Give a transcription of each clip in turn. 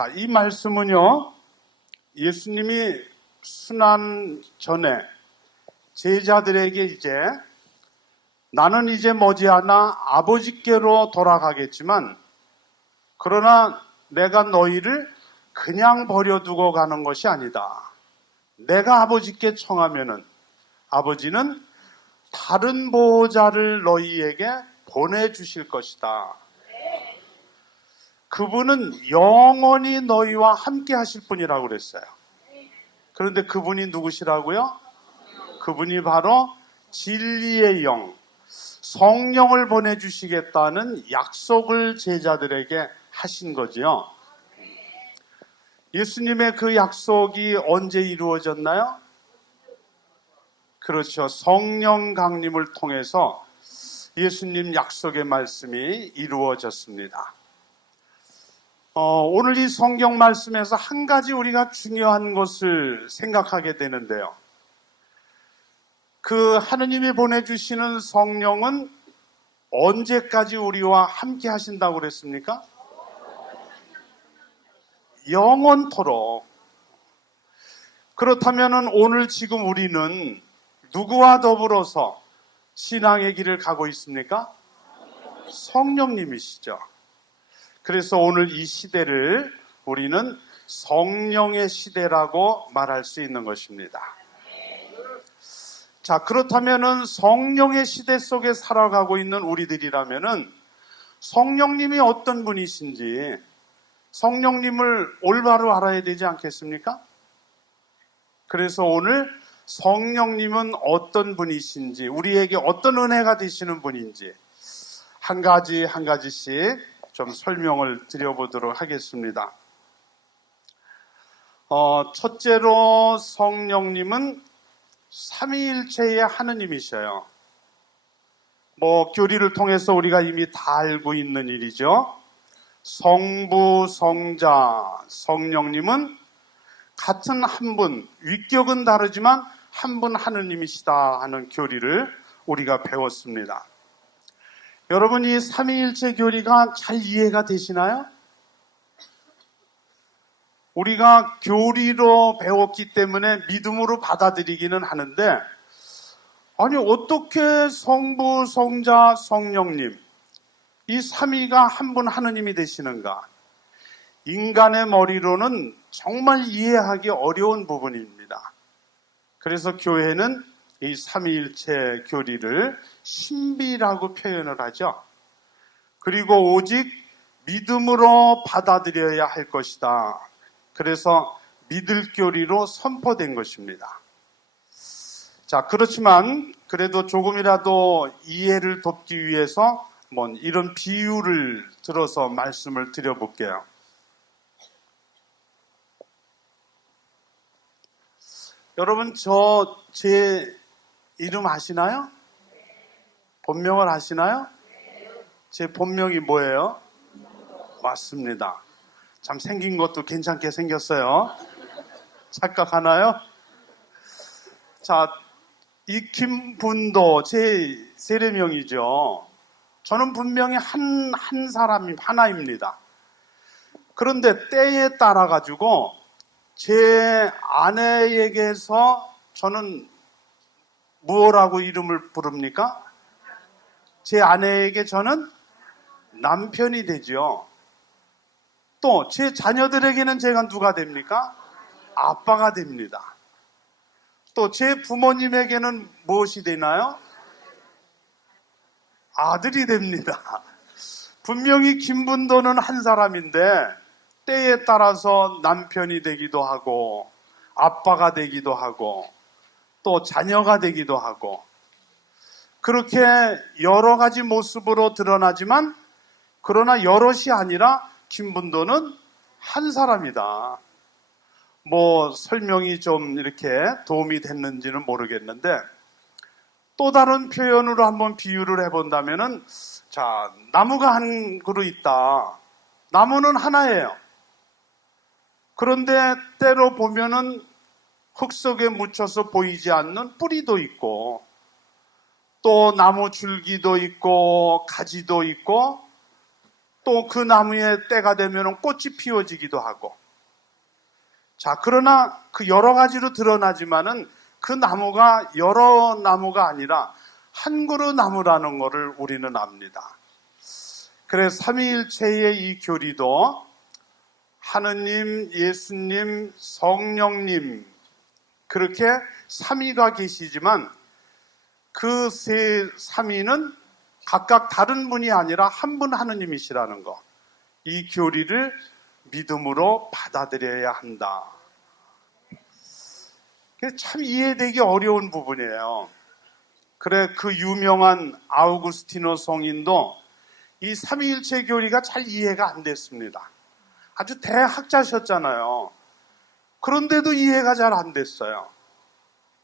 자, 이 말씀은요, 예수님이 순환 전에 제자들에게 이제 나는 이제 머지않아 아버지께로 돌아가겠지만 그러나 내가 너희를 그냥 버려두고 가는 것이 아니다. 내가 아버지께 청하면은 아버지는 다른 보호자를 너희에게 보내주실 것이다. 그분은 영원히 너희와 함께 하실 분이라고 그랬어요. 그런데 그분이 누구시라고요? 그분이 바로 진리의 영, 성령을 보내주시겠다는 약속을 제자들에게 하신 거지요. 예수님의 그 약속이 언제 이루어졌나요? 그렇죠. 성령 강림을 통해서 예수님 약속의 말씀이 이루어졌습니다. 오늘 이 성경 말씀에서 한 가지 우리가 중요한 것을 생각하게 되는데요. 그 하느님이 보내주시는 성령은 언제까지 우리와 함께 하신다고 그랬습니까? 영원토록. 그렇다면 오늘 지금 우리는 누구와 더불어서 신앙의 길을 가고 있습니까? 성령님이시죠. 그래서 오늘 이 시대를 우리는 성령의 시대라고 말할 수 있는 것입니다. 자, 그렇다면 성령의 시대 속에 살아가고 있는 우리들이라면 성령님이 어떤 분이신지 성령님을 올바로 알아야 되지 않겠습니까? 그래서 오늘 성령님은 어떤 분이신지, 우리에게 어떤 은혜가 되시는 분인지 한 가지 한 가지씩 좀 설명을 드려보도록 하겠습니다. 첫째로 성령님은 삼위일체의 하느님이셔요. 교리를 통해서 우리가 이미 다 알고 있는 일이죠. 성부, 성자, 성령님은 같은 한 분, 위격은 다르지만 한 분 하느님이시다 하는 교리를 우리가 배웠습니다. 여러분, 이 삼위일체 교리가 잘 이해가 되시나요? 우리가 교리로 배웠기 때문에 믿음으로 받아들이기는 하는데, 아니 어떻게 성부, 성자, 성령님 이 삼위가 한 분 하느님이 되시는가? 인간의 머리로는 정말 이해하기 어려운 부분입니다. 그래서 교회는 이 삼위일체 교리를 신비라고 표현을 하죠. 그리고 오직 믿음으로 받아들여야 할 것이다. 그래서 믿을 교리로 선포된 것입니다. 자, 그렇지만 그래도 조금이라도 이해를 돕기 위해서 이런 비유를 들어서 말씀을 드려볼게요. 여러분, 제 이름 아시나요? 본명을 아시나요? 제 본명이 뭐예요? 맞습니다. 참 생긴 것도 괜찮게 생겼어요. 착각하나요? 자, 이 김분도 제 세례명이죠. 저는 분명히 한 사람이 하나입니다. 그런데 때에 따라 가지고 제 아내에게서 저는 무엇라고 이름을 부릅니까? 제 아내에게 저는 남편이 되죠. 또 제 자녀들에게는 제가 누가 됩니까? 아빠가 됩니다. 또 제 부모님에게는 무엇이 되나요? 아들이 됩니다. 분명히 김분도는 한 사람인데 때에 따라서 남편이 되기도 하고 아빠가 되기도 하고 또 자녀가 되기도 하고 그렇게 여러 가지 모습으로 드러나지만 그러나 여럿이 아니라 김분도는 한 사람이다. 설명이 좀 이렇게 도움이 됐는지는 모르겠는데 또 다른 표현으로 한번 비유를 해본다면은 자, 나무가 한 그루 있다. 나무는 하나예요. 그런데 때로 보면은 흙 속에 묻혀서 보이지 않는 뿌리도 있고 또 나무 줄기도 있고 가지도 있고 또 그 나무에 때가 되면 꽃이 피어지기도 하고. 자, 그러나 그 여러 가지로 드러나지만은 그 나무가 여러 나무가 아니라 한 그루 나무라는 것을 우리는 압니다. 그래서 삼위일체의 이 교리도 하느님, 예수님, 성령님 그렇게 삼위가 계시지만 그 세 삼위는 각각 다른 분이 아니라 한 분 하느님이시라는 것. 이 교리를 믿음으로 받아들여야 한다. 그게 참 이해되기 어려운 부분이에요. 그래 그 유명한 아우구스티노 성인도 이 삼위일체 교리가 잘 이해가 안 됐습니다. 아주 대학자셨잖아요. 그런데도 이해가 잘 안 됐어요.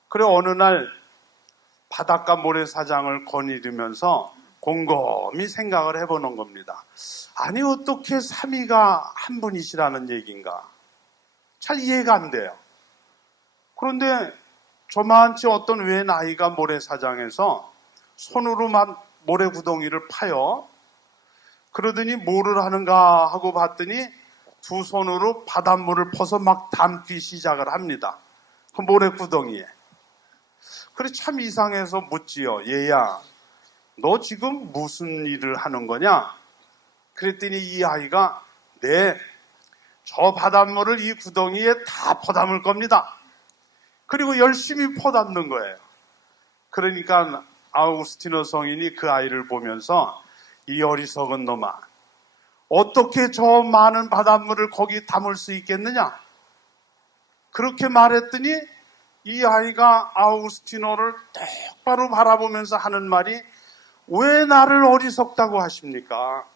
그래 어느 날 바닷가 모래사장을 거닐으면서 곰곰이 생각을 해보는 겁니다. 아니 어떻게 삼위가 한 분이시라는 얘기인가? 잘 이해가 안 돼요. 그런데 저만치 어떤 웬 아이가 모래사장에서 손으로 막 모래구덩이를 파요. 그러더니 뭐를 하는가 하고 봤더니 두 손으로 바닷물을 퍼서 막 담기 시작을 합니다. 그 모래구덩이에. 그래 참 이상해서 묻지요. 얘야, 너 지금 무슨 일을 하는 거냐? 그랬더니 이 아이가 네, 저 바닷물을 이 구덩이에 다 퍼담을 겁니다. 그리고 열심히 퍼담는 거예요. 그러니까 아우구스티노 성인이 그 아이를 보면서 이 어리석은 놈아, 어떻게 저 많은 바닷물을 거기 담을 수 있겠느냐? 그렇게 말했더니 이 아이가 아우구스티노를 똑바로 바라보면서 하는 말이 왜 나를 어리석다고 하십니까?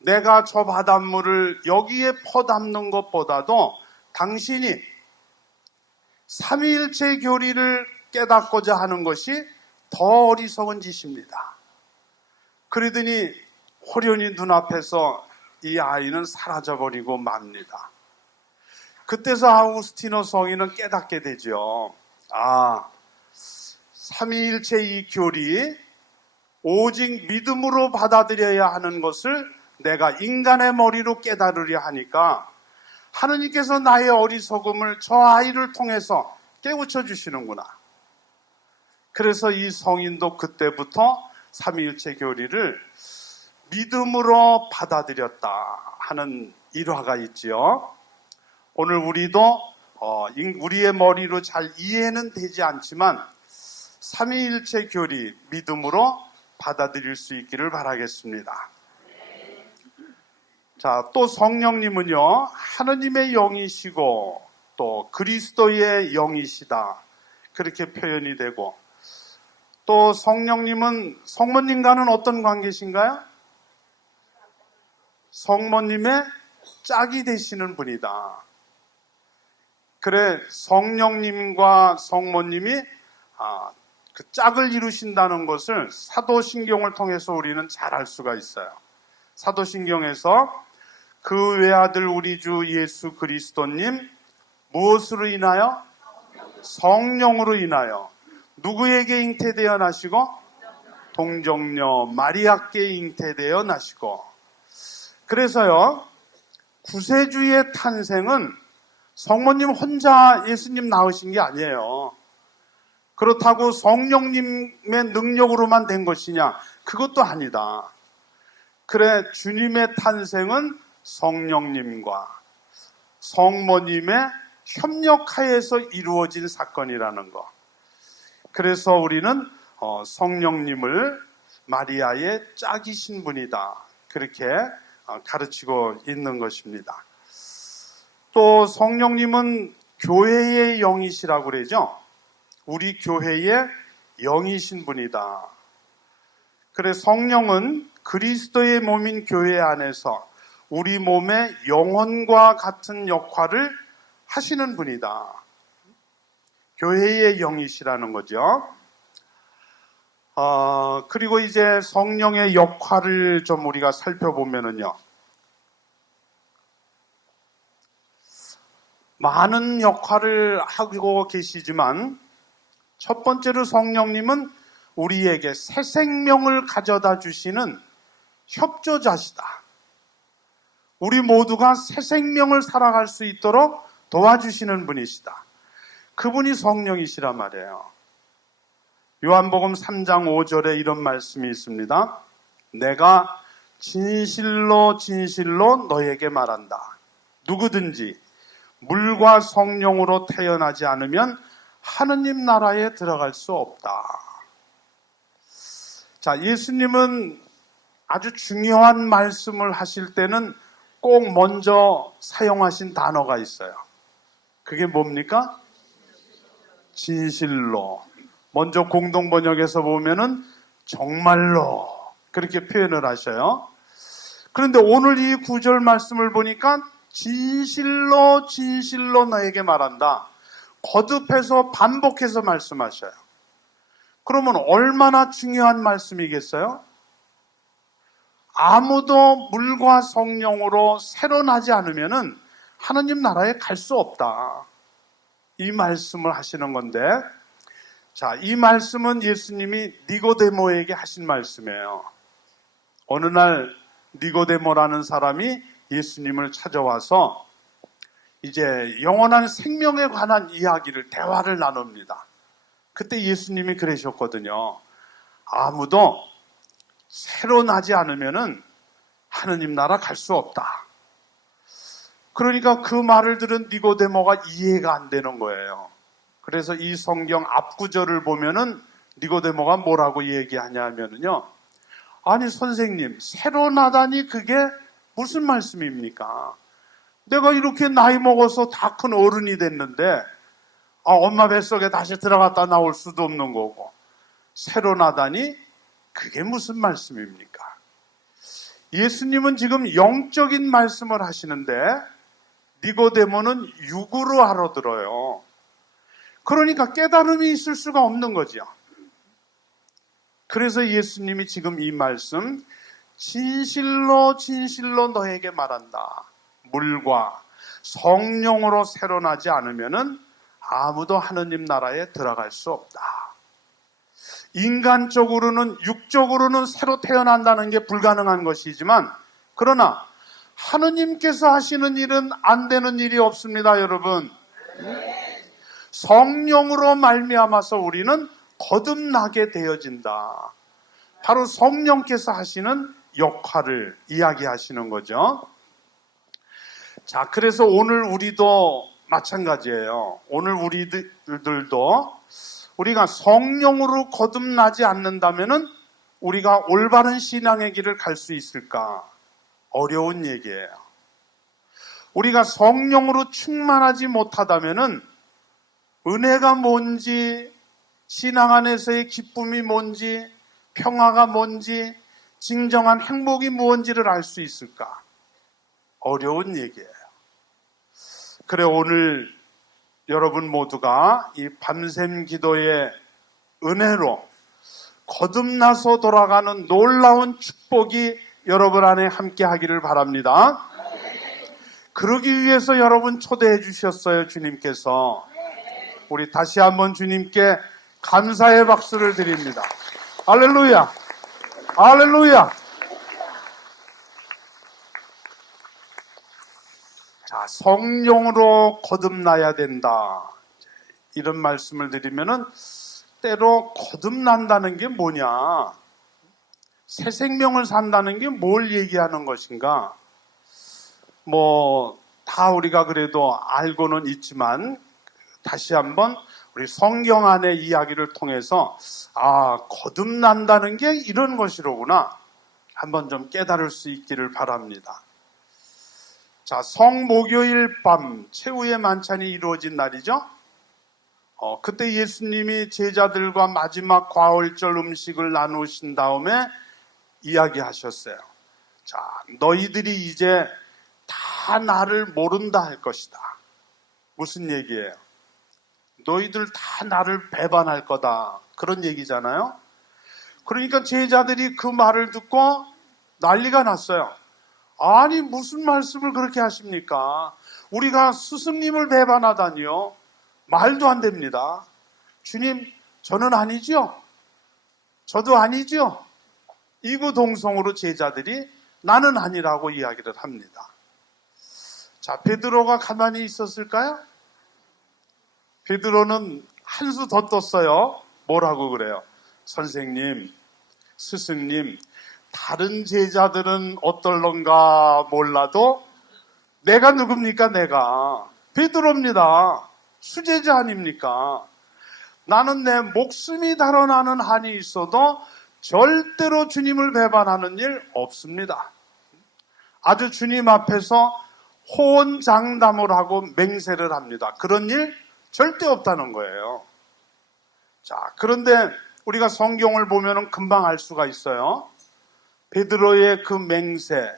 내가 저 바닷물을 여기에 퍼담는 것보다도 당신이 삼위일체 교리를 깨닫고자 하는 것이 더 어리석은 짓입니다. 그러더니 호련히 눈앞에서 이 아이는 사라져버리고 맙니다. 그때서 아우구스티노 성인은 깨닫게 되죠. 아, 삼위일체 이 교리 오직 믿음으로 받아들여야 하는 것을 내가 인간의 머리로 깨달으려 하니까 하느님께서 나의 어리석음을 저 아이를 통해서 깨우쳐 주시는구나. 그래서 이 성인도 그때부터 삼위일체 교리를 믿음으로 받아들였다 하는 일화가 있지요. 오늘 우리도 우리의 머리로 잘 이해는 되지 않지만 삼위일체 교리 믿음으로 받아들일 수 있기를 바라겠습니다. 자, 또 성령님은요, 하느님의 영이시고 또 그리스도의 영이시다. 그렇게 표현이 되고, 또 성령님은 성모님과는 어떤 관계신가요? 성모님의 짝이 되시는 분이다. 그래, 성령님과 성모님이 그 짝을 이루신다는 것을 사도신경을 통해서 우리는 잘 알 수가 있어요. 사도신경에서 그 외아들 우리 주 예수 그리스도님 무엇으로 인하여? 성령으로 인하여 누구에게 잉태되어 나시고? 동정녀 마리아께 잉태되어 나시고. 그래서요, 구세주의 탄생은 성모님 혼자 예수님 낳으신 게 아니에요. 그렇다고 성령님의 능력으로만 된 것이냐? 그것도 아니다. 그래, 주님의 탄생은 성령님과 성모님의 협력하에서 이루어진 사건이라는 것. 그래서 우리는 성령님을 마리아의 짝이신 분이다. 그렇게 가르치고 있는 것입니다. 또 성령님은 교회의 영이시라고 그러죠. 우리 교회의 영이신 분이다. 그래 성령은 그리스도의 몸인 교회 안에서 우리 몸의 영혼과 같은 역할을 하시는 분이다. 교회의 영이시라는 거죠. 그리고 이제 성령의 역할을 좀 우리가 살펴보면은요. 많은 역할을 하고 계시지만 첫 번째로 성령님은 우리에게 새 생명을 가져다 주시는 협조자시다. 우리 모두가 새 생명을 살아갈 수 있도록 도와주시는 분이시다. 그분이 성령이시란 말이에요. 요한복음 3장 5절에 이런 말씀이 있습니다. 내가 진실로 진실로 너에게 말한다. 누구든지 물과 성령으로 태어나지 않으면 하느님 나라에 들어갈 수 없다. 자, 예수님은 아주 중요한 말씀을 하실 때는 꼭 먼저 사용하신 단어가 있어요. 그게 뭡니까? 진실로. 먼저 공동번역에서 보면은 정말로 그렇게 표현을 하셔요. 그런데 오늘 이 구절 말씀을 보니까 진실로 진실로 너에게 말한다. 거듭해서 반복해서 말씀하셔요. 그러면 얼마나 중요한 말씀이겠어요? 아무도 물과 성령으로 새로 나지 않으면은 하느님 나라에 갈 수 없다. 이 말씀을 하시는 건데, 자, 이 말씀은 예수님이 니고데모에게 하신 말씀이에요. 어느 날 니고데모라는 사람이 예수님을 찾아와서 이제 영원한 생명에 관한 이야기를, 대화를 나눕니다. 그때 예수님이 그러셨거든요. 아무도 새로 나지 않으면은 하느님 나라 갈 수 없다. 그러니까 그 말을 들은 니고데모가 이해가 안 되는 거예요. 그래서 이 성경 앞구절을 보면은 니고데모가 뭐라고 얘기하냐면요. 아니 선생님, 새로 나다니 그게 무슨 말씀입니까? 내가 이렇게 나이 먹어서 다 큰 어른이 됐는데 엄마 뱃속에 다시 들어갔다 나올 수도 없는 거고 새로 나다니 그게 무슨 말씀입니까? 예수님은 지금 영적인 말씀을 하시는데 니고데모는 육으로 알아들어요. 그러니까 깨달음이 있을 수가 없는 거죠. 그래서 예수님이 지금 이 말씀 진실로 진실로 너에게 말한다. 물과 성령으로 새로 나지 않으면은 아무도 하느님 나라에 들어갈 수 없다. 인간적으로는, 육적으로는 새로 태어난다는 게 불가능한 것이지만, 그러나 하느님께서 하시는 일은 안 되는 일이 없습니다, 여러분. 성령으로 말미암아서 우리는 거듭나게 되어진다. 바로 성령께서 하시는 역할을 이야기하시는 거죠. 자, 그래서 오늘 우리도 마찬가지예요. 오늘 우리들도 우리가 성령으로 거듭나지 않는다면은 우리가 올바른 신앙의 길을 갈 수 있을까? 어려운 얘기예요. 우리가 성령으로 충만하지 못하다면은 은혜가 뭔지, 신앙 안에서의 기쁨이 뭔지, 평화가 뭔지, 진정한 행복이 무엇인지를 알 수 있을까? 어려운 얘기예요. 그래, 오늘 여러분 모두가 이 밤샘 기도의 은혜로 거듭나서 돌아가는 놀라운 축복이 여러분 안에 함께 하기를 바랍니다. 그러기 위해서 여러분 초대해 주셨어요, 주님께서. 우리 다시 한번 주님께 감사의 박수를 드립니다. 할렐루야! 할렐루야! 자, 성령으로 거듭나야 된다. 이런 말씀을 드리면은 때로 거듭난다는 게 뭐냐? 새 생명을 산다는 게 뭘 얘기하는 것인가? 다 우리가 그래도 알고는 있지만 다시 한번 우리 성경 안의 이야기를 통해서 거듭난다는 게 이런 것이로구나 한번 좀 깨달을 수 있기를 바랍니다. 자, 성목요일 밤 최후의 만찬이 이루어진 날이죠. 그때 예수님이 제자들과 마지막 과월절 음식을 나누신 다음에 이야기하셨어요. 자, 너희들이 이제 다 나를 모른다 할 것이다. 무슨 얘기예요? 너희들 다 나를 배반할 거다. 그런 얘기잖아요. 그러니까 제자들이 그 말을 듣고 난리가 났어요. 아니, 무슨 말씀을 그렇게 하십니까? 우리가 스승님을 배반하다니요. 말도 안 됩니다. 주님, 저는 아니죠. 저도 아니죠. 이구동성으로 제자들이 나는 아니라고 이야기를 합니다. 자, 베드로가 가만히 있었을까요? 베드로는 한 수 더 떴어요. 뭐라고 그래요? 선생님, 스승님, 다른 제자들은 어떨런가 몰라도 내가 누굽니까? 내가 베드로입니다. 수제자 아닙니까? 나는 내 목숨이 달아나는 한이 있어도 절대로 주님을 배반하는 일 없습니다. 아주 주님 앞에서 호언장담을 하고 맹세를 합니다. 그런 일 절대 없다는 거예요. 자, 그런데 우리가 성경을 보면 금방 알 수가 있어요. 베드로의 그 맹세,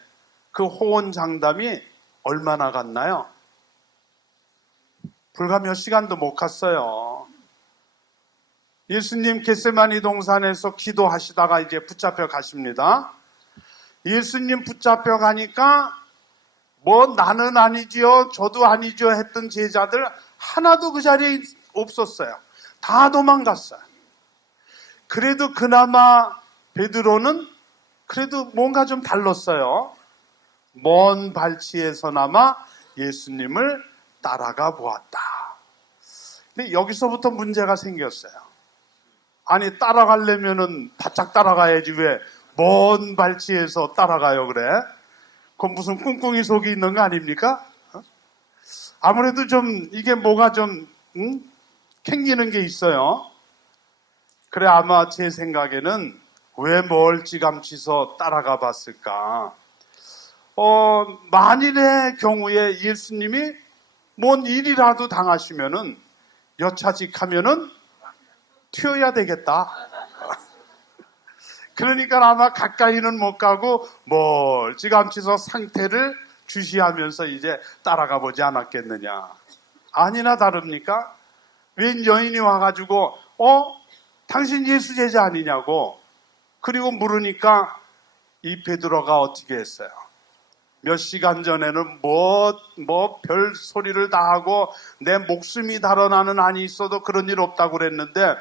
그 호언장담이 얼마나 갔나요? 불과 몇 시간도 못 갔어요. 예수님 겟세마니 동산에서 기도하시다가 이제 붙잡혀 가십니다. 예수님 붙잡혀 가니까 뭐 나는 아니지요, 저도 아니죠 했던 제자들 하나도 그 자리에 없었어요. 다 도망갔어요. 그래도 그나마 베드로는 그래도 뭔가 좀 달랐어요. 먼 발치에서나마 예수님을 따라가 보았다. 근데 여기서부터 문제가 생겼어요. 아니, 따라가려면은 바짝 따라가야지 왜 먼 발치에서 따라가요 그래? 그건 무슨 꿍꿍이 속이 있는 거 아닙니까? 아무래도 좀 이게 뭐가 좀 캥기는 게 있어요. 그래, 아마 제 생각에는 왜 멀찌감치서 따라가 봤을까? 만일의 경우에 예수님이 뭔 일이라도 당하시면은 여차직하면은 튀어야 되겠다. 그러니까 아마 가까이는 못 가고 멀찌감치서 상태를 주시하면서 이제 따라가 보지 않았겠느냐. 아니나 다릅니까? 웬 여인이 와가지고 당신 예수 제자 아니냐고. 그리고 물으니까 이 베드로가 어떻게 했어요? 몇 시간 전에는 별 소리를 다 하고 내 목숨이 달아나는 한이 있어도 그런 일 없다고 그랬는데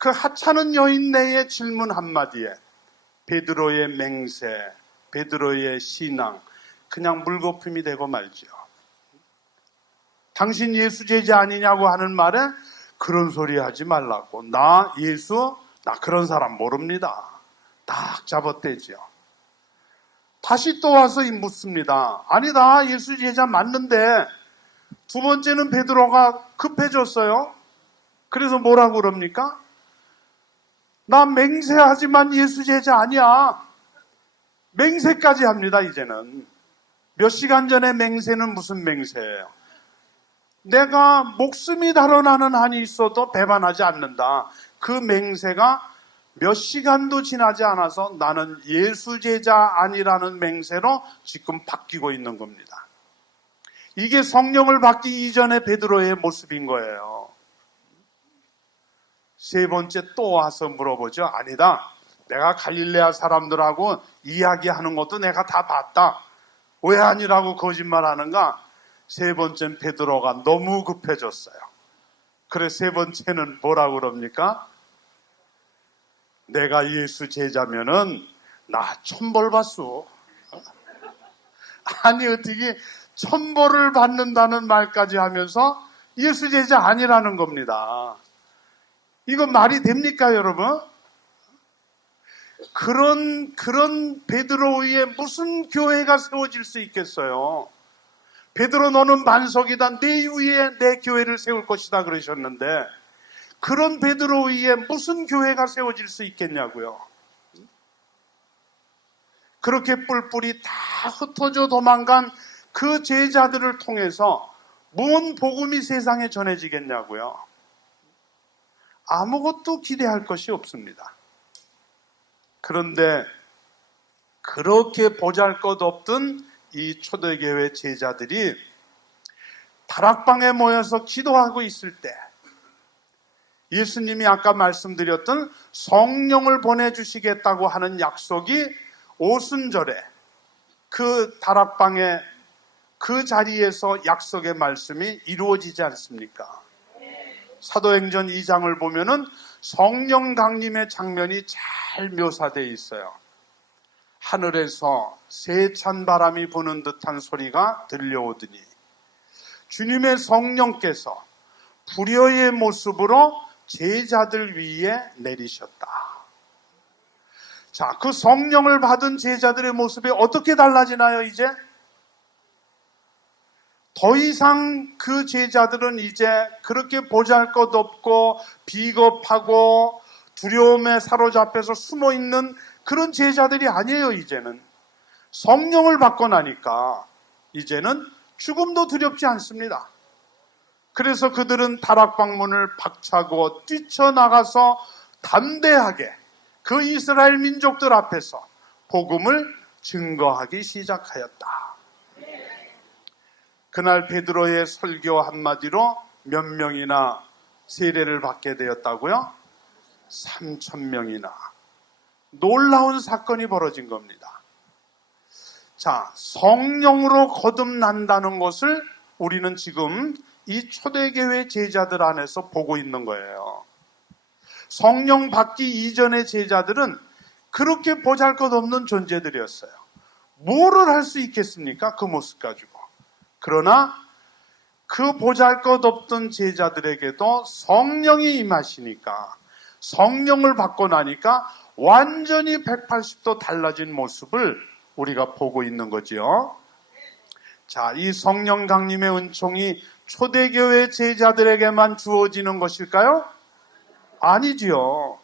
그 하찮은 여인 내의 질문 한마디에 베드로의 맹세, 베드로의 신앙 그냥 물거품이 되고 말죠. 당신 예수 제자 아니냐고 하는 말에 그런 소리 하지 말라고. 나 그런 사람 모릅니다. 딱 잡아떼죠. 다시 또 와서 묻습니다. 아니다, 예수 제자 맞는데. 두 번째는 베드로가 급해졌어요. 그래서 뭐라고 그럽니까? 나 맹세하지만 예수 제자 아니야. 맹세까지 합니다, 이제는. 몇 시간 전에 맹세는 무슨 맹세예요? 내가 목숨이 달아나는 한이 있어도 배반하지 않는다. 그 맹세가 몇 시간도 지나지 않아서 나는 예수 제자 아니라는 맹세로 지금 바뀌고 있는 겁니다. 이게 성령을 받기 이전의 베드로의 모습인 거예요. 세 번째 또 와서 물어보죠. 아니다. 내가 갈릴레아 사람들하고 이야기하는 것도 내가 다 봤다. 왜 아니라고 거짓말하는가? 세 번째는 베드로가 너무 급해졌어요. 그래 세 번째는 뭐라고 그럽니까? 내가 예수 제자면은 나 천벌 받수. 아니 어떻게 천벌을 받는다는 말까지 하면서 예수 제자 아니라는 겁니다. 이거 말이 됩니까 여러분? 그런 베드로 위에 무슨 교회가 세워질 수 있겠어요? 베드로 너는 반석이다. 내 위에 내 교회를 세울 것이다 그러셨는데 그런 베드로 위에 무슨 교회가 세워질 수 있겠냐고요. 그렇게 뿔뿔이 다 흩어져 도망간 그 제자들을 통해서 무슨 복음이 세상에 전해지겠냐고요. 아무것도 기대할 것이 없습니다. 그런데 그렇게 보잘것없던 이 초대교회 제자들이 다락방에 모여서 기도하고 있을 때 예수님이 아까 말씀드렸던 성령을 보내주시겠다고 하는 약속이 오순절에 그 다락방에 그 자리에서 약속의 말씀이 이루어지지 않습니까? 사도행전 2장을 보면은 성령 강림의 장면이 잘 묘사되어 있어요. 하늘에서 세찬 바람이 부는 듯한 소리가 들려오더니 주님의 성령께서 불여의 모습으로 제자들 위에 내리셨다. 자, 그 성령을 받은 제자들의 모습이 어떻게 달라지나요, 이제? 더 이상 그 제자들은 이제 그렇게 보잘것없고 비겁하고 두려움에 사로잡혀서 숨어있는 그런 제자들이 아니에요, 이제는. 성령을 받고 나니까 이제는 죽음도 두렵지 않습니다. 그래서 그들은 다락방문을 박차고 뛰쳐나가서 담대하게 그 이스라엘 민족들 앞에서 복음을 증거하기 시작하였다. 그날 베드로의 설교 한마디로 몇 명이나 세례를 받게 되었다고요? 3,000명이나. 놀라운 사건이 벌어진 겁니다. 자, 성령으로 거듭난다는 것을 우리는 지금 이 초대교회 제자들 안에서 보고 있는 거예요. 성령 받기 이전의 제자들은 그렇게 보잘것없는 존재들이었어요. 뭐를 할 수 있겠습니까? 그 모습 가지고. 그러나 그 보잘것없던 제자들에게도 성령이 임하시니까, 성령을 받고 나니까 완전히 180도 달라진 모습을 우리가 보고 있는 거지요. 자, 이 성령 강림의 은총이 초대교회 제자들에게만 주어지는 것일까요? 아니지요.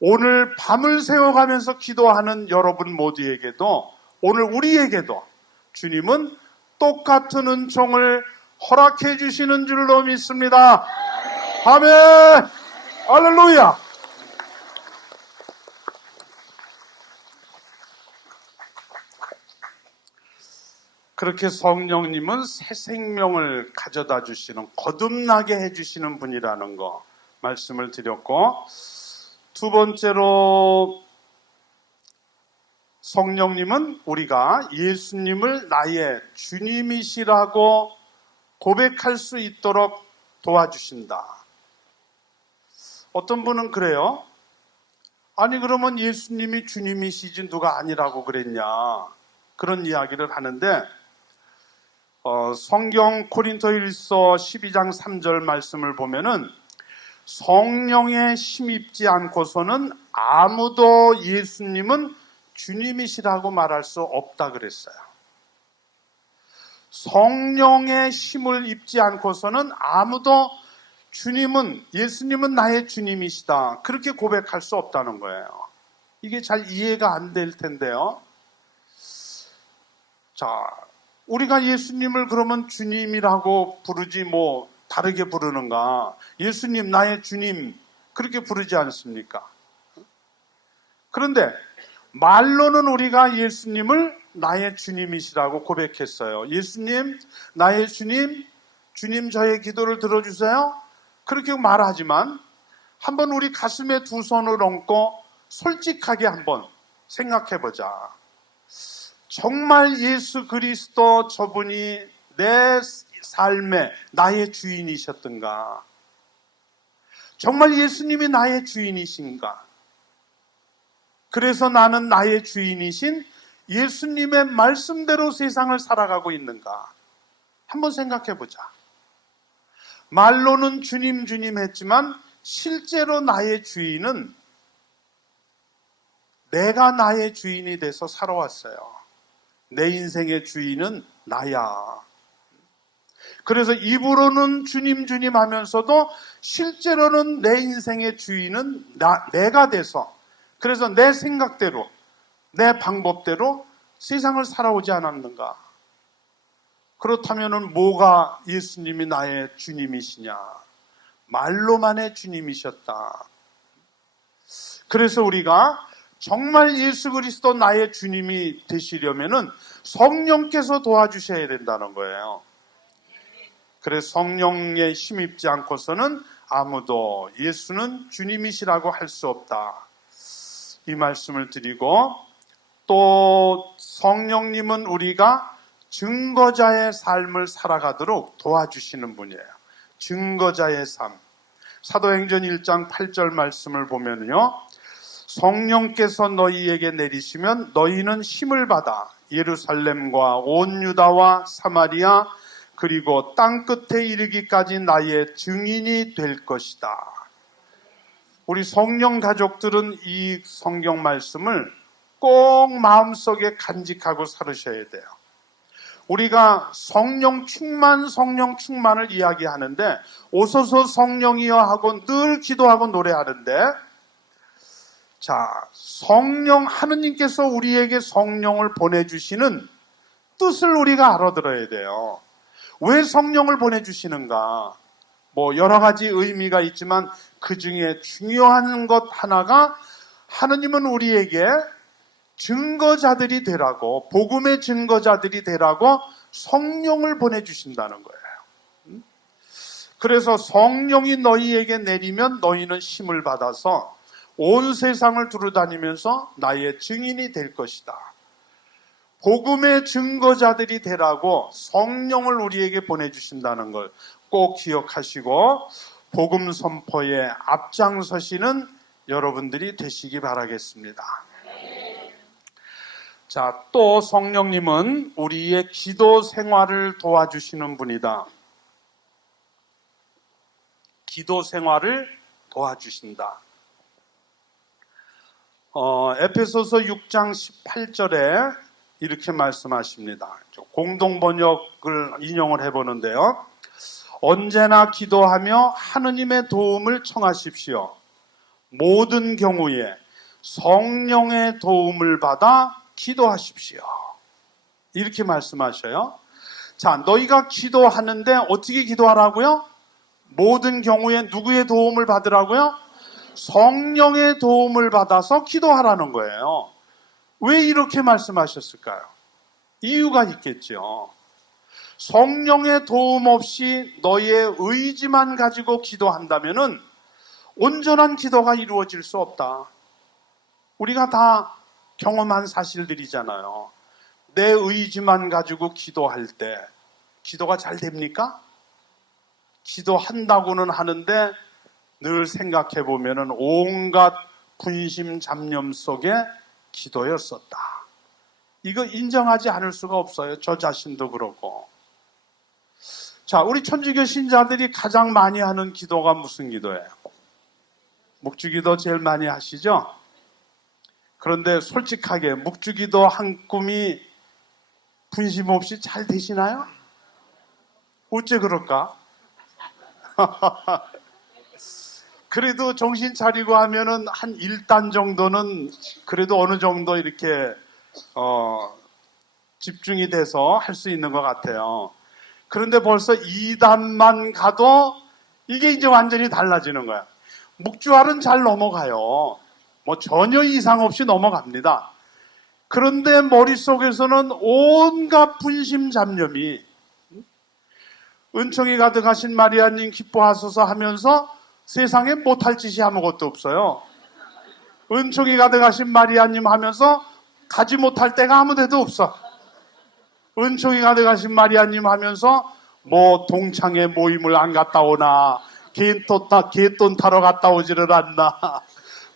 오늘 밤을 새워가면서 기도하는 여러분 모두에게도, 오늘 우리에게도 주님은 똑같은 은총을 허락해 주시는 줄로 믿습니다. 아멘! 할렐루야! 그렇게 성령님은 새 생명을 가져다 주시는, 거듭나게 해주시는 분이라는 거 말씀을 드렸고, 두 번째로 성령님은 우리가 예수님을 나의 주님이시라고 고백할 수 있도록 도와주신다. 어떤 분은 그래요. 아니 그러면 예수님이 주님이시지 누가 아니라고 그랬냐, 그런 이야기를 하는데, 성경 고린도일서 12장 3절 말씀을 보면은 성령에 힘입지 않고서는 아무도 예수님은 주님이시라고 말할 수 없다 그랬어요. 성령의 힘을 입지 않고서는 아무도 예수님은 나의 주님이시다, 그렇게 고백할 수 없다는 거예요. 이게 잘 이해가 안 될 텐데요. 자, 우리가 예수님을 그러면 주님이라고 부르지 뭐 다르게 부르는가? 예수님 나의 주님 그렇게 부르지 않습니까? 그런데 말로는 우리가 예수님을 나의 주님이시라고 고백했어요. 예수님 나의 주님, 주님 저의 기도를 들어주세요, 그렇게 말하지만 한번 우리 가슴에 두 손을 얹고 솔직하게 한번 생각해보자. 정말 예수 그리스도 저분이 내 삶에 나의 주인이셨던가? 정말 예수님이 나의 주인이신가? 그래서 나는 나의 주인이신 예수님의 말씀대로 세상을 살아가고 있는가? 한번 생각해 보자. 말로는 주님 주님 했지만 실제로 나의 주인은 내가 나의 주인이 돼서 살아왔어요. 내 인생의 주인은 나야. 그래서 입으로는 주님 주님 하면서도 실제로는 내 인생의 주인은 내가 돼서, 그래서 내 생각대로 내 방법대로 세상을 살아오지 않았는가? 그렇다면 뭐가 예수님이 나의 주님이시냐? 말로만의 주님이셨다. 그래서 우리가 정말 예수 그리스도 나의 주님이 되시려면은 성령께서 도와주셔야 된다는 거예요. 그래서 성령에 힘입지 않고서는 아무도 예수는 주님이시라고 할 수 없다, 이 말씀을 드리고, 또 성령님은 우리가 증거자의 삶을 살아가도록 도와주시는 분이에요. 증거자의 삶. 사도행전 1장 8절 말씀을 보면요, 성령께서 너희에게 내리시면 너희는 힘을 받아 예루살렘과 온 유다와 사마리아 그리고 땅끝에 이르기까지 나의 증인이 될 것이다. 우리 성령 가족들은 이 성경 말씀을 꼭 마음속에 간직하고 살으셔야 돼요. 우리가 성령 충만을 이야기하는데 오소서 성령이여 하고 늘 기도하고 노래하는데, 자, 성령, 하느님께서 우리에게 성령을 보내주시는 뜻을 우리가 알아들어야 돼요. 왜 성령을 보내주시는가? 뭐 여러 가지 의미가 있지만 그 중에 중요한 것 하나가, 하느님은 우리에게 증거자들이 되라고, 복음의 증거자들이 되라고 성령을 보내주신다는 거예요. 그래서 성령이 너희에게 내리면 너희는 힘을 받아서 온 세상을 두루다니면서 나의 증인이 될 것이다. 복음의 증거자들이 되라고 성령을 우리에게 보내주신다는 걸 꼭 기억하시고 복음 선포에 앞장서시는 여러분들이 되시기 바라겠습니다. 자, 또 성령님은 우리의 기도 생활을 도와주시는 분이다. 기도 생활을 도와주신다. 에베소서 6장 18절에 이렇게 말씀하십니다. 공동 번역을 인용을 해보는데요. 언제나 기도하며 하느님의 도움을 청하십시오. 모든 경우에 성령의 도움을 받아 기도하십시오. 이렇게 말씀하셔요. 자, 너희가 기도하는데 어떻게 기도하라고요? 모든 경우에 누구의 도움을 받으라고요? 성령의 도움을 받아서 기도하라는 거예요. 왜 이렇게 말씀하셨을까요? 이유가 있겠죠. 성령의 도움 없이 너의 의지만 가지고 기도한다면은 온전한 기도가 이루어질 수 없다. 우리가 다 경험한 사실들이잖아요. 내 의지만 가지고 기도할 때 기도가 잘 됩니까? 기도한다고는 하는데 늘 생각해 보면은 온갖 분심 잡념 속에 기도였었다. 이거 인정하지 않을 수가 없어요. 저 자신도 그렇고. 자, 우리 천주교 신자들이 가장 많이 하는 기도가 무슨 기도예요? 묵주기도 제일 많이 하시죠? 그런데 솔직하게 묵주기도 한 꿈이 분심 없이 잘 되시나요? 어째 그럴까? 그래도 정신 차리고 하면은 한 1단 정도는 그래도 어느 정도 이렇게 집중이 돼서 할 수 있는 것 같아요. 그런데 벌써 2단만 가도 이게 이제 완전히 달라지는 거야. 묵주알은 잘 넘어가요. 뭐 전혀 이상 없이 넘어갑니다. 그런데 머릿속에서는 온갖 분심 잡념이, 은총이 가득하신 마리아님 기뻐하소서 하면서 세상에 못할 짓이 아무것도 없어요. 은총이 가득하신 마리아님 하면서 가지 못할 데가 아무 데도 없어. 은총이 가득하신 마리아님 하면서 뭐 동창회 모임을 안 갔다 오나, 개돈 타러 갔다 오지를 않나,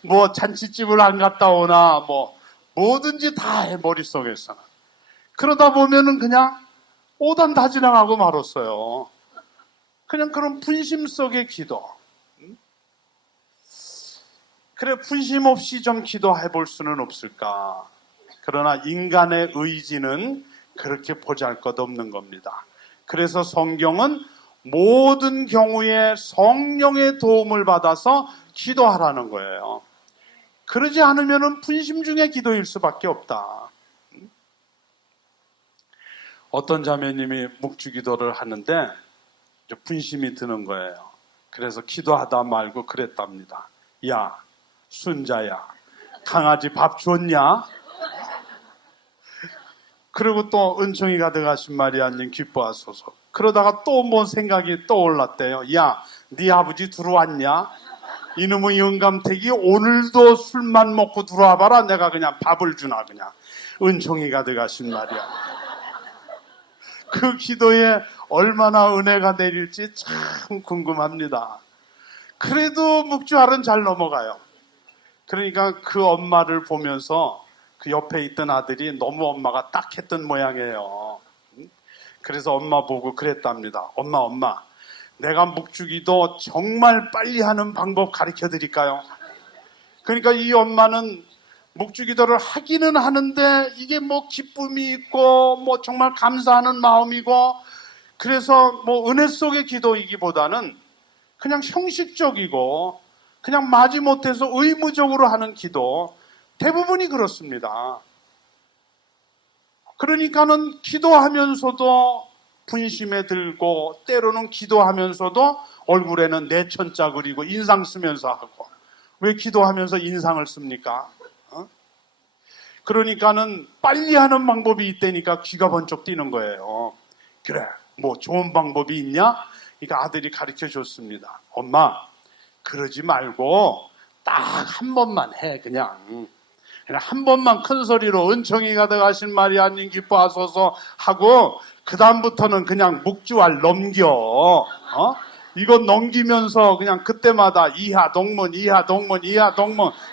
뭐 잔치집을 안 갔다 오나, 뭐 뭐든지 다 해, 머릿속에서는. 그러다 보면은 그냥 오단 다 지나가고 말았어요. 그냥 그런 분심 속의 기도. 그래, 분심 없이 좀 기도해 볼 수는 없을까? 그러나 인간의 의지는 그렇게 보잘것없는 겁니다. 그래서 성경은 모든 경우에 성령의 도움을 받아서 기도하라는 거예요. 그러지 않으면 분심 중의 기도일 수밖에 없다. 어떤 자매님이 묵주기도를 하는데 분심이 드는 거예요. 그래서 기도하다 말고 그랬답니다. 야, 순자야, 강아지 밥 줬냐? 그리고 또 은총이 가득하신 마리아님 기뻐하소서. 그러다가 또 뭐 생각이 떠올랐대요. 야, 네 아버지 들어왔냐? 이놈의 영감택이 오늘도 술만 먹고 들어와 봐라. 내가 그냥 밥을 주나 그냥. 은총이 가득하신 마리아. 그 기도에 얼마나 은혜가 내릴지 참 궁금합니다. 그래도 묵주알은 잘 넘어가요. 그러니까 그 엄마를 보면서 그 옆에 있던 아들이 너무 엄마가 딱했던 모양이에요. 그래서 엄마 보고 그랬답니다. 엄마, 내가 묵주기도 정말 빨리 하는 방법 가르쳐 드릴까요? 그러니까 이 엄마는 묵주기도를 하기는 하는데 이게 뭐 기쁨이 있고 뭐 정말 감사하는 마음이고, 그래서 뭐 은혜 속의 기도이기보다는 그냥 형식적이고 그냥 마지못해서 의무적으로 하는 기도, 대부분이 그렇습니다. 그러니까는 기도하면서도 분심에 들고, 때로는 기도하면서도 얼굴에는 내천자 그리고 인상 쓰면서 하고. 왜 기도하면서 인상을 씁니까? 그러니까는 빨리 하는 방법이 있다니까 귀가 번쩍 뛰는 거예요. 그래, 뭐 좋은 방법이 있냐? 그러니까 아들이 가르쳐 줬습니다. 엄마, 그러지 말고 딱 한 번만 해. 그냥 한 번만 큰 소리로 은총이 가득하신 마리아님 기뻐하소서 하고, 그 다음부터는 그냥 묵주알 넘겨. 이거 넘기면서 그냥 그때마다 이하 동문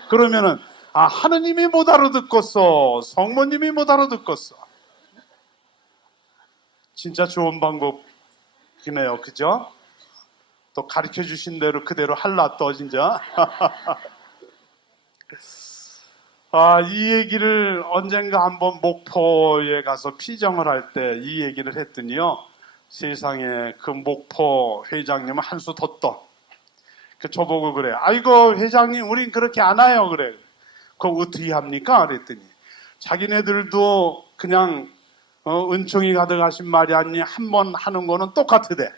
그러면은 하느님이 못 알아듣겠어, 성모님이 못 알아듣겠어. 진짜 좋은 방법이네요, 그죠? 또 가르쳐 주신 대로 그대로 할라 또 진짜. 이 얘기를 언젠가 한번 목포에 가서 피정을 할 때 이 얘기를 했더니요, 세상에 그 목포 회장님은 한수 뒀더. 저보고 그래, 아이고 회장님 우린 그렇게 안 해요. 그래. 그거 어떻게 합니까? 그랬더니 자기네들도 그냥 은총이 가득하신 마리아님 한 번 하는 거는 똑같으대.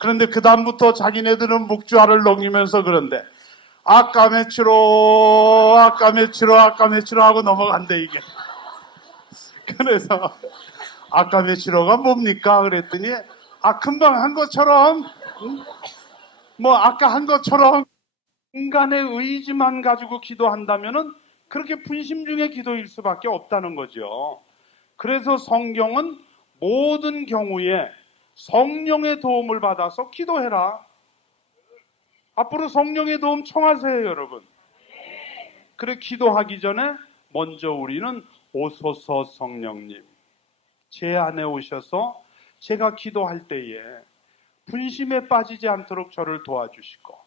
그런데 그 다음부터 자기네들은 묵주알을 넘기면서 그런데 아까 며칠로 하고 넘어간대 이게. 그래서 아까 며칠로가 뭡니까? 그랬더니 금방 한 것처럼, 뭐 아까 한 것처럼 인간의 의지만 가지고 기도한다면은 그렇게 분심 중의 기도일 수밖에 없다는 거죠. 그래서 성경은 모든 경우에 성령의 도움을 받아서 기도해라. 앞으로 성령의 도움 청하세요, 여러분. 그래, 기도하기 전에 먼저 우리는 오소서 성령님, 제 안에 오셔서 제가 기도할 때에 분심에 빠지지 않도록 저를 도와주시고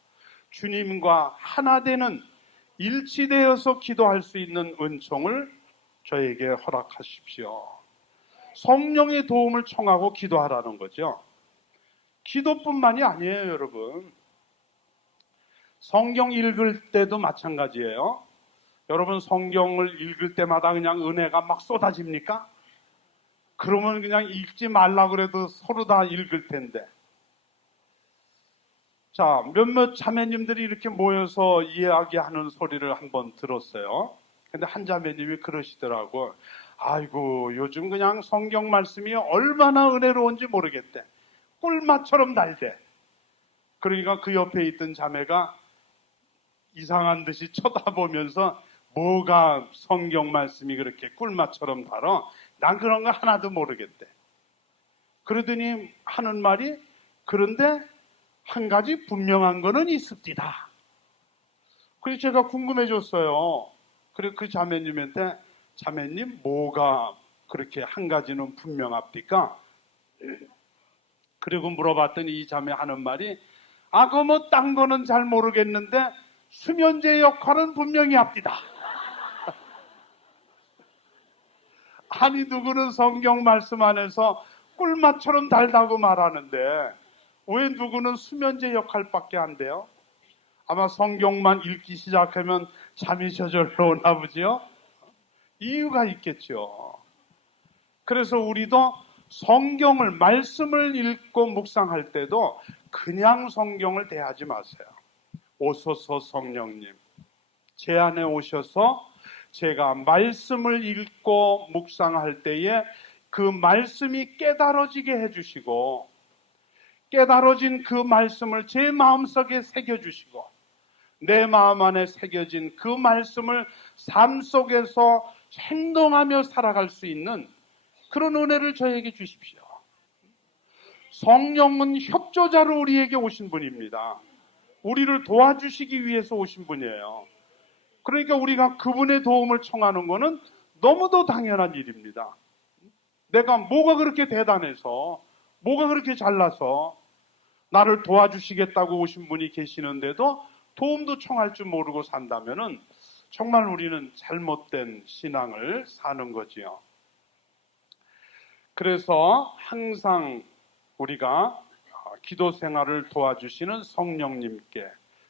주님과 하나 되는, 일치되어서 기도할 수 있는 은총을 저에게 허락하십시오. 성령의 도움을 청하고 기도하라는 거죠. 기도뿐만이 아니에요, 여러분. 성경 읽을 때도 마찬가지예요. 여러분 성경을 읽을 때마다 그냥 은혜가 막 쏟아집니까? 그러면 그냥 읽지 말라 그래도 서로 다 읽을 텐데. 자, 몇몇 자매님들이 이렇게 모여서 이야기하는 소리를 한번 들었어요. 근데 한 자매님이 그러시더라고. 아이고, 요즘 그냥 성경 말씀이 얼마나 은혜로운지 모르겠대. 꿀맛처럼 달대. 그러니까 그 옆에 있던 자매가 이상한 듯이 쳐다보면서, 뭐가 성경 말씀이 그렇게 꿀맛처럼 달아? 난 그런 거 하나도 모르겠대. 그러더니 하는 말이, 그런데 한 가지 분명한 거는 있습니다. 그래서 제가 궁금해졌어요. 그래서 그 자매님한테, 자매님 뭐가 그렇게 한 가지는 분명합니까? 그리고 물어봤더니 이 자매 하는 말이, 그거 뭐 딴 거는 잘 모르겠는데 수면제 역할은 분명히 합니다. 아니, 누구는 성경 말씀 안에서 꿀맛처럼 달다고 말하는데 왜 누구는 수면제 역할밖에 안 돼요? 아마 성경만 읽기 시작하면 잠이 저절로 오나 보지요? 이유가 있겠죠. 그래서 우리도 성경을, 말씀을 읽고 묵상할 때도 그냥 성경을 대하지 마세요. 오소서 성령님, 제 안에 오셔서 제가 말씀을 읽고 묵상할 때에 그 말씀이 깨달아지게 해주시고, 깨달아진 그 말씀을 제 마음속에 새겨주시고, 내 마음 안에 새겨진 그 말씀을 삶 속에서 행동하며 살아갈 수 있는 그런 은혜를 저에게 주십시오. 성령은 협조자로 우리에게 오신 분입니다. 우리를 도와주시기 위해서 오신 분이에요. 그러니까 우리가 그분의 도움을 청하는 것은 너무도 당연한 일입니다. 내가 뭐가 그렇게 대단해서, 뭐가 그렇게 잘나서 나를 도와주시겠다고 오신 분이 계시는데도 도움도 청할 줄 모르고 산다면은 정말 우리는 잘못된 신앙을 사는 거지요. 그래서 항상 우리가 기도 생활을 도와주시는 성령님께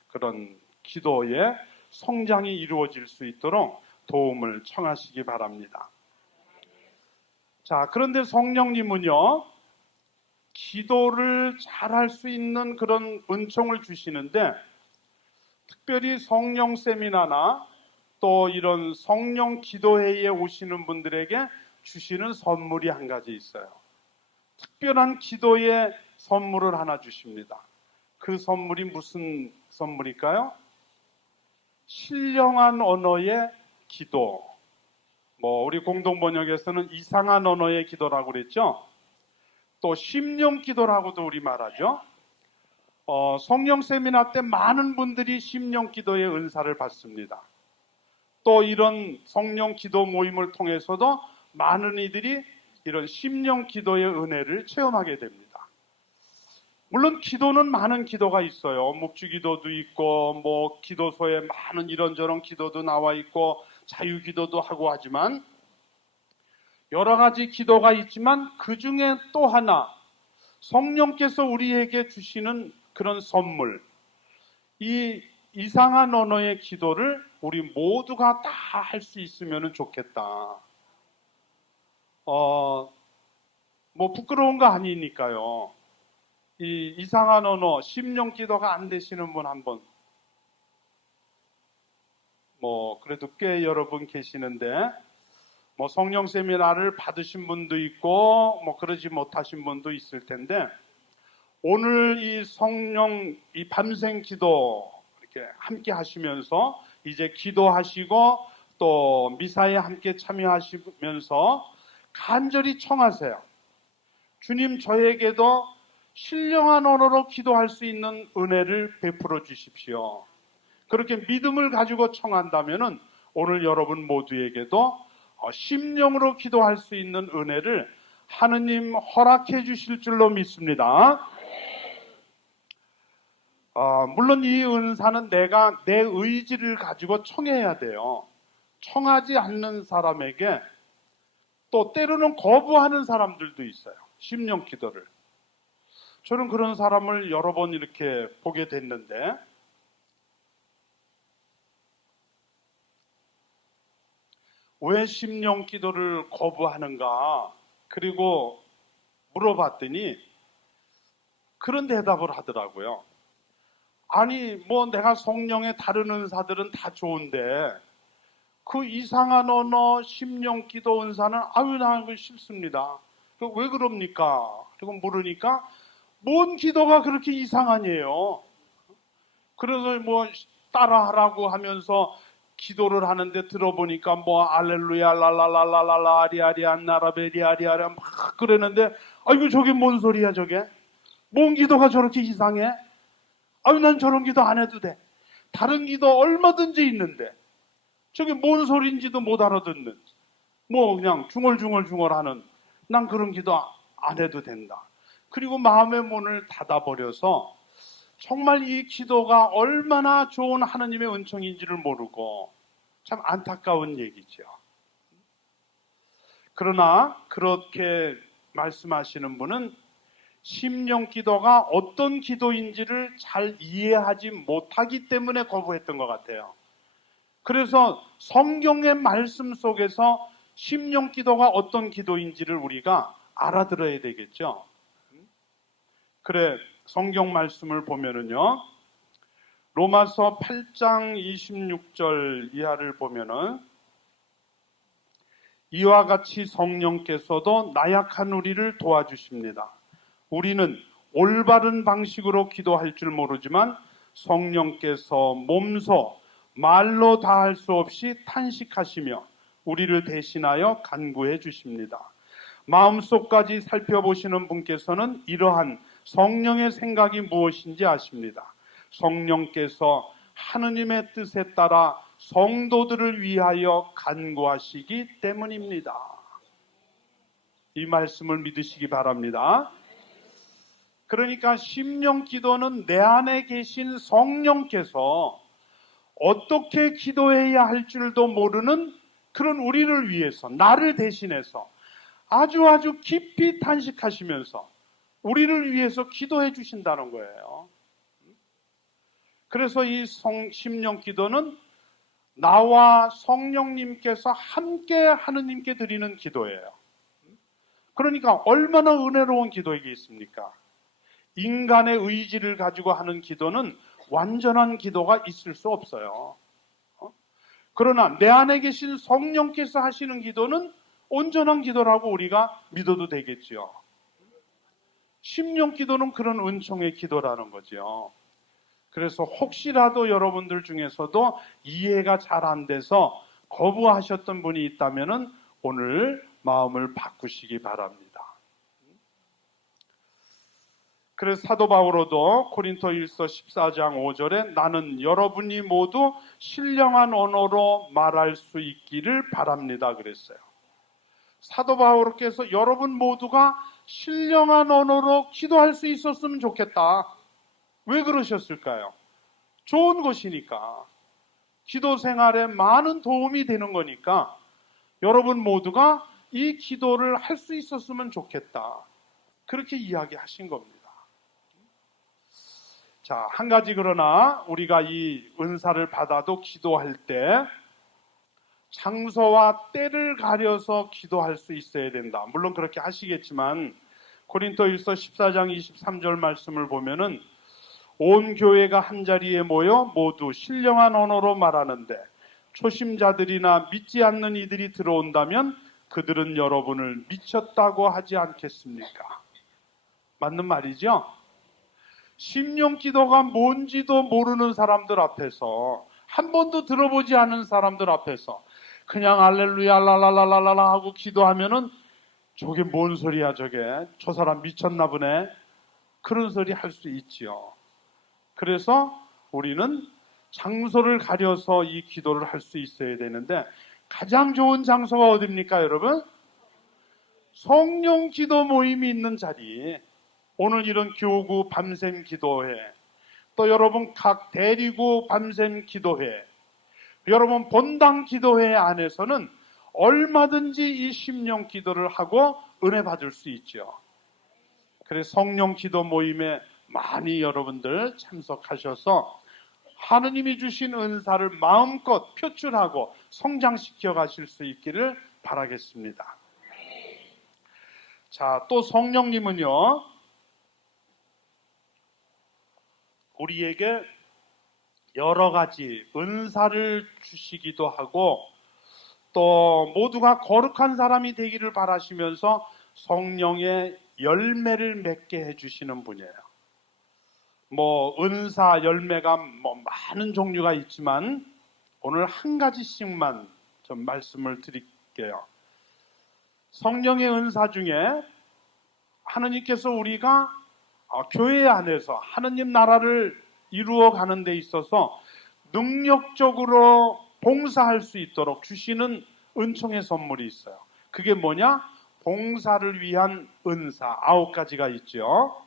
그런 기도의 성장이 이루어질 수 있도록 도움을 청하시기 바랍니다. 자, 그런데 성령님은요, 기도를 잘할 수 있는 그런 은총을 주시는데, 특별히 성령 세미나나 또 이런 성령 기도회에 오시는 분들에게 주시는 선물이 한 가지 있어요. 특별한 기도의 선물을 하나 주십니다. 그 선물이 무슨 선물일까요? 신령한 언어의 기도. 우리 공동번역에서는 이상한 언어의 기도라고 그랬죠. 또 심령 기도라고도 우리 말하죠. 성령 세미나 때 많은 분들이 심령 기도의 은사를 받습니다. 또 이런 성령 기도 모임을 통해서도 많은 이들이 이런 심령 기도의 은혜를 체험하게 됩니다. 물론 기도는 많은 기도가 있어요. 묵주 기도도 있고 기도소에 많은 이런저런 기도도 나와 있고 자유 기도도 하고 하지만 여러 가지 기도가 있지만 그 중에 또 하나 성령께서 우리에게 주시는 그런 선물, 이 이상한 언어의 기도를 우리 모두가 다 할 수 있으면 좋겠다. 부끄러운 거 아니니까요. 이 이상한 언어, 심령 기도가 안 되시는 분 한번, 그래도 꽤 여러분 계시는데, 성령 세미나를 받으신 분도 있고, 그러지 못하신 분도 있을 텐데, 오늘 이 성령, 이 밤생 기도, 이렇게 함께 하시면서, 이제 기도하시고, 또 미사에 함께 참여하시면서 간절히 청하세요. 주님, 저에게도 신령한 언어로 기도할 수 있는 은혜를 베풀어 주십시오. 그렇게 믿음을 가지고 청한다면은 오늘 여러분 모두에게도 심령으로 기도할 수 있는 은혜를 하느님 허락해 주실 줄로 믿습니다. 물론 이 은사는 내가 내 의지를 가지고 청해야 돼요. 청하지 않는 사람에게 또 때로는 거부하는 사람들도 있어요. 심령 기도를. 저는 그런 사람을 여러 번 이렇게 보게 됐는데, 왜 심령 기도를 거부하는가? 그리고 물어봤더니 그런 대답을 하더라고요. 아니, 내가 성령의 다른 은사들은 다 좋은데, 그 이상한 언어, 심령 기도 은사는, 나 그거 싫습니다. 왜 그럽니까? 그리고 물으니까, 뭔 기도가 그렇게 이상하니에요? 그래서 따라하라고 하면서 기도를 하는데 들어보니까 알렐루야, 랄랄랄랄랄라, 아리아리안, 나라베리, 아리아리안, 막 그러는데, 아이고, 저게 뭔 소리야, 저게? 뭔 기도가 저렇게 이상해? 난 저런 기도 안 해도 돼. 다른 기도 얼마든지 있는데, 저게 뭔 소리인지도 못 알아듣는, 그냥 중얼중얼 하는, 난 그런 기도 안 해도 된다. 그리고 마음의 문을 닫아버려서 정말 이 기도가 얼마나 좋은 하느님의 은총인지를 모르고 참 안타까운 얘기죠. 그러나 그렇게 말씀하시는 분은 심령 기도가 어떤 기도인지를 잘 이해하지 못하기 때문에 거부했던 것 같아요. 그래서 성경의 말씀 속에서 심령 기도가 어떤 기도인지를 우리가 알아들어야 되겠죠. 그래, 성경 말씀을 보면은요, 로마서 8장 26절 이하를 보면은 이와 같이 성령께서도 나약한 우리를 도와주십니다. 우리는 올바른 방식으로 기도할 줄 모르지만 성령께서 몸소 말로 다 할 수 없이 탄식하시며 우리를 대신하여 간구해 주십니다. 마음속까지 살펴보시는 분께서는 이러한 성령의 생각이 무엇인지 아십니다. 성령께서 하느님의 뜻에 따라 성도들을 위하여 간구하시기 때문입니다. 이 말씀을 믿으시기 바랍니다. 그러니까 심령 기도는 내 안에 계신 성령께서 어떻게 기도해야 할 줄도 모르는 그런 우리를 위해서, 나를 대신해서 아주 깊이 탄식하시면서 우리를 위해서 기도해 주신다는 거예요. 그래서 이 심령 기도는 나와 성령님께서 함께 하느님께 드리는 기도예요. 그러니까 얼마나 은혜로운 기도이겠습니까? 인간의 의지를 가지고 하는 기도는 완전한 기도가 있을 수 없어요. 그러나 내 안에 계신 성령께서 하시는 기도는 온전한 기도라고 우리가 믿어도 되겠지요. 심령 기도는 그런 은총의 기도라는 거죠. 그래서 혹시라도 여러분들 중에서도 이해가 잘 안 돼서 거부하셨던 분이 있다면 오늘 마음을 바꾸시기 바랍니다. 그래서 사도 바울도 고린토일서 14장 5절에 나는 여러분이 모두 신령한 언어로 말할 수 있기를 바랍니다 그랬어요. 사도 바울께서 여러분 모두가 신령한 언어로 기도할 수 있었으면 좋겠다. 왜 그러셨을까요? 좋은 것이니까. 기도 생활에 많은 도움이 되는 거니까 여러분 모두가 이 기도를 할 수 있었으면 좋겠다. 그렇게 이야기하신 겁니다. 자, 한 가지 그러나 우리가 이 은사를 받아도 기도할 때 장소와 때를 가려서 기도할 수 있어야 된다. 물론 그렇게 하시겠지만 고린토일서 14장 23절 말씀을 보면은 온 교회가 한자리에 모여 모두 신령한 언어로 말하는데 초심자들이나 믿지 않는 이들이 들어온다면 그들은 여러분을 미쳤다고 하지 않겠습니까? 맞는 말이죠? 심령 기도가 뭔지도 모르는 사람들 앞에서, 한 번도 들어보지 않은 사람들 앞에서 그냥 알렐루야 랄랄랄랄라 하고 기도하면은 저게 뭔 소리야 저게, 저 사람 미쳤나 보네, 그런 소리 할 수 있지요. 그래서 우리는 장소를 가려서 이 기도를 할 수 있어야 되는데 가장 좋은 장소가 어디입니까 여러분? 성령 기도 모임이 있는 자리. 오늘 이런 교구 밤샘 기도회, 또 여러분 각 대리구 밤샘 기도회, 여러분 본당 기도회 안에서는 얼마든지 이 심령 기도를 하고 은혜 받을 수 있죠. 그래서 성령 기도 모임에 많이 여러분들 참석하셔서 하느님이 주신 은사를 마음껏 표출하고 성장시켜 가실 수 있기를 바라겠습니다. 자, 또 성령님은요, 우리에게 여러 가지 은사를 주시기도 하고 또 모두가 거룩한 사람이 되기를 바라시면서 성령의 열매를 맺게 해주시는 분이에요. 은사 열매가 많은 종류가 있지만 오늘 한 가지씩만 좀 말씀을 드릴게요. 성령의 은사 중에 하느님께서 우리가 교회 안에서 하느님 나라를 이루어가는 데 있어서 능력적으로 봉사할 수 있도록 주시는 은총의 선물이 있어요. 그게 뭐냐? 봉사를 위한 은사 9가지가 있죠.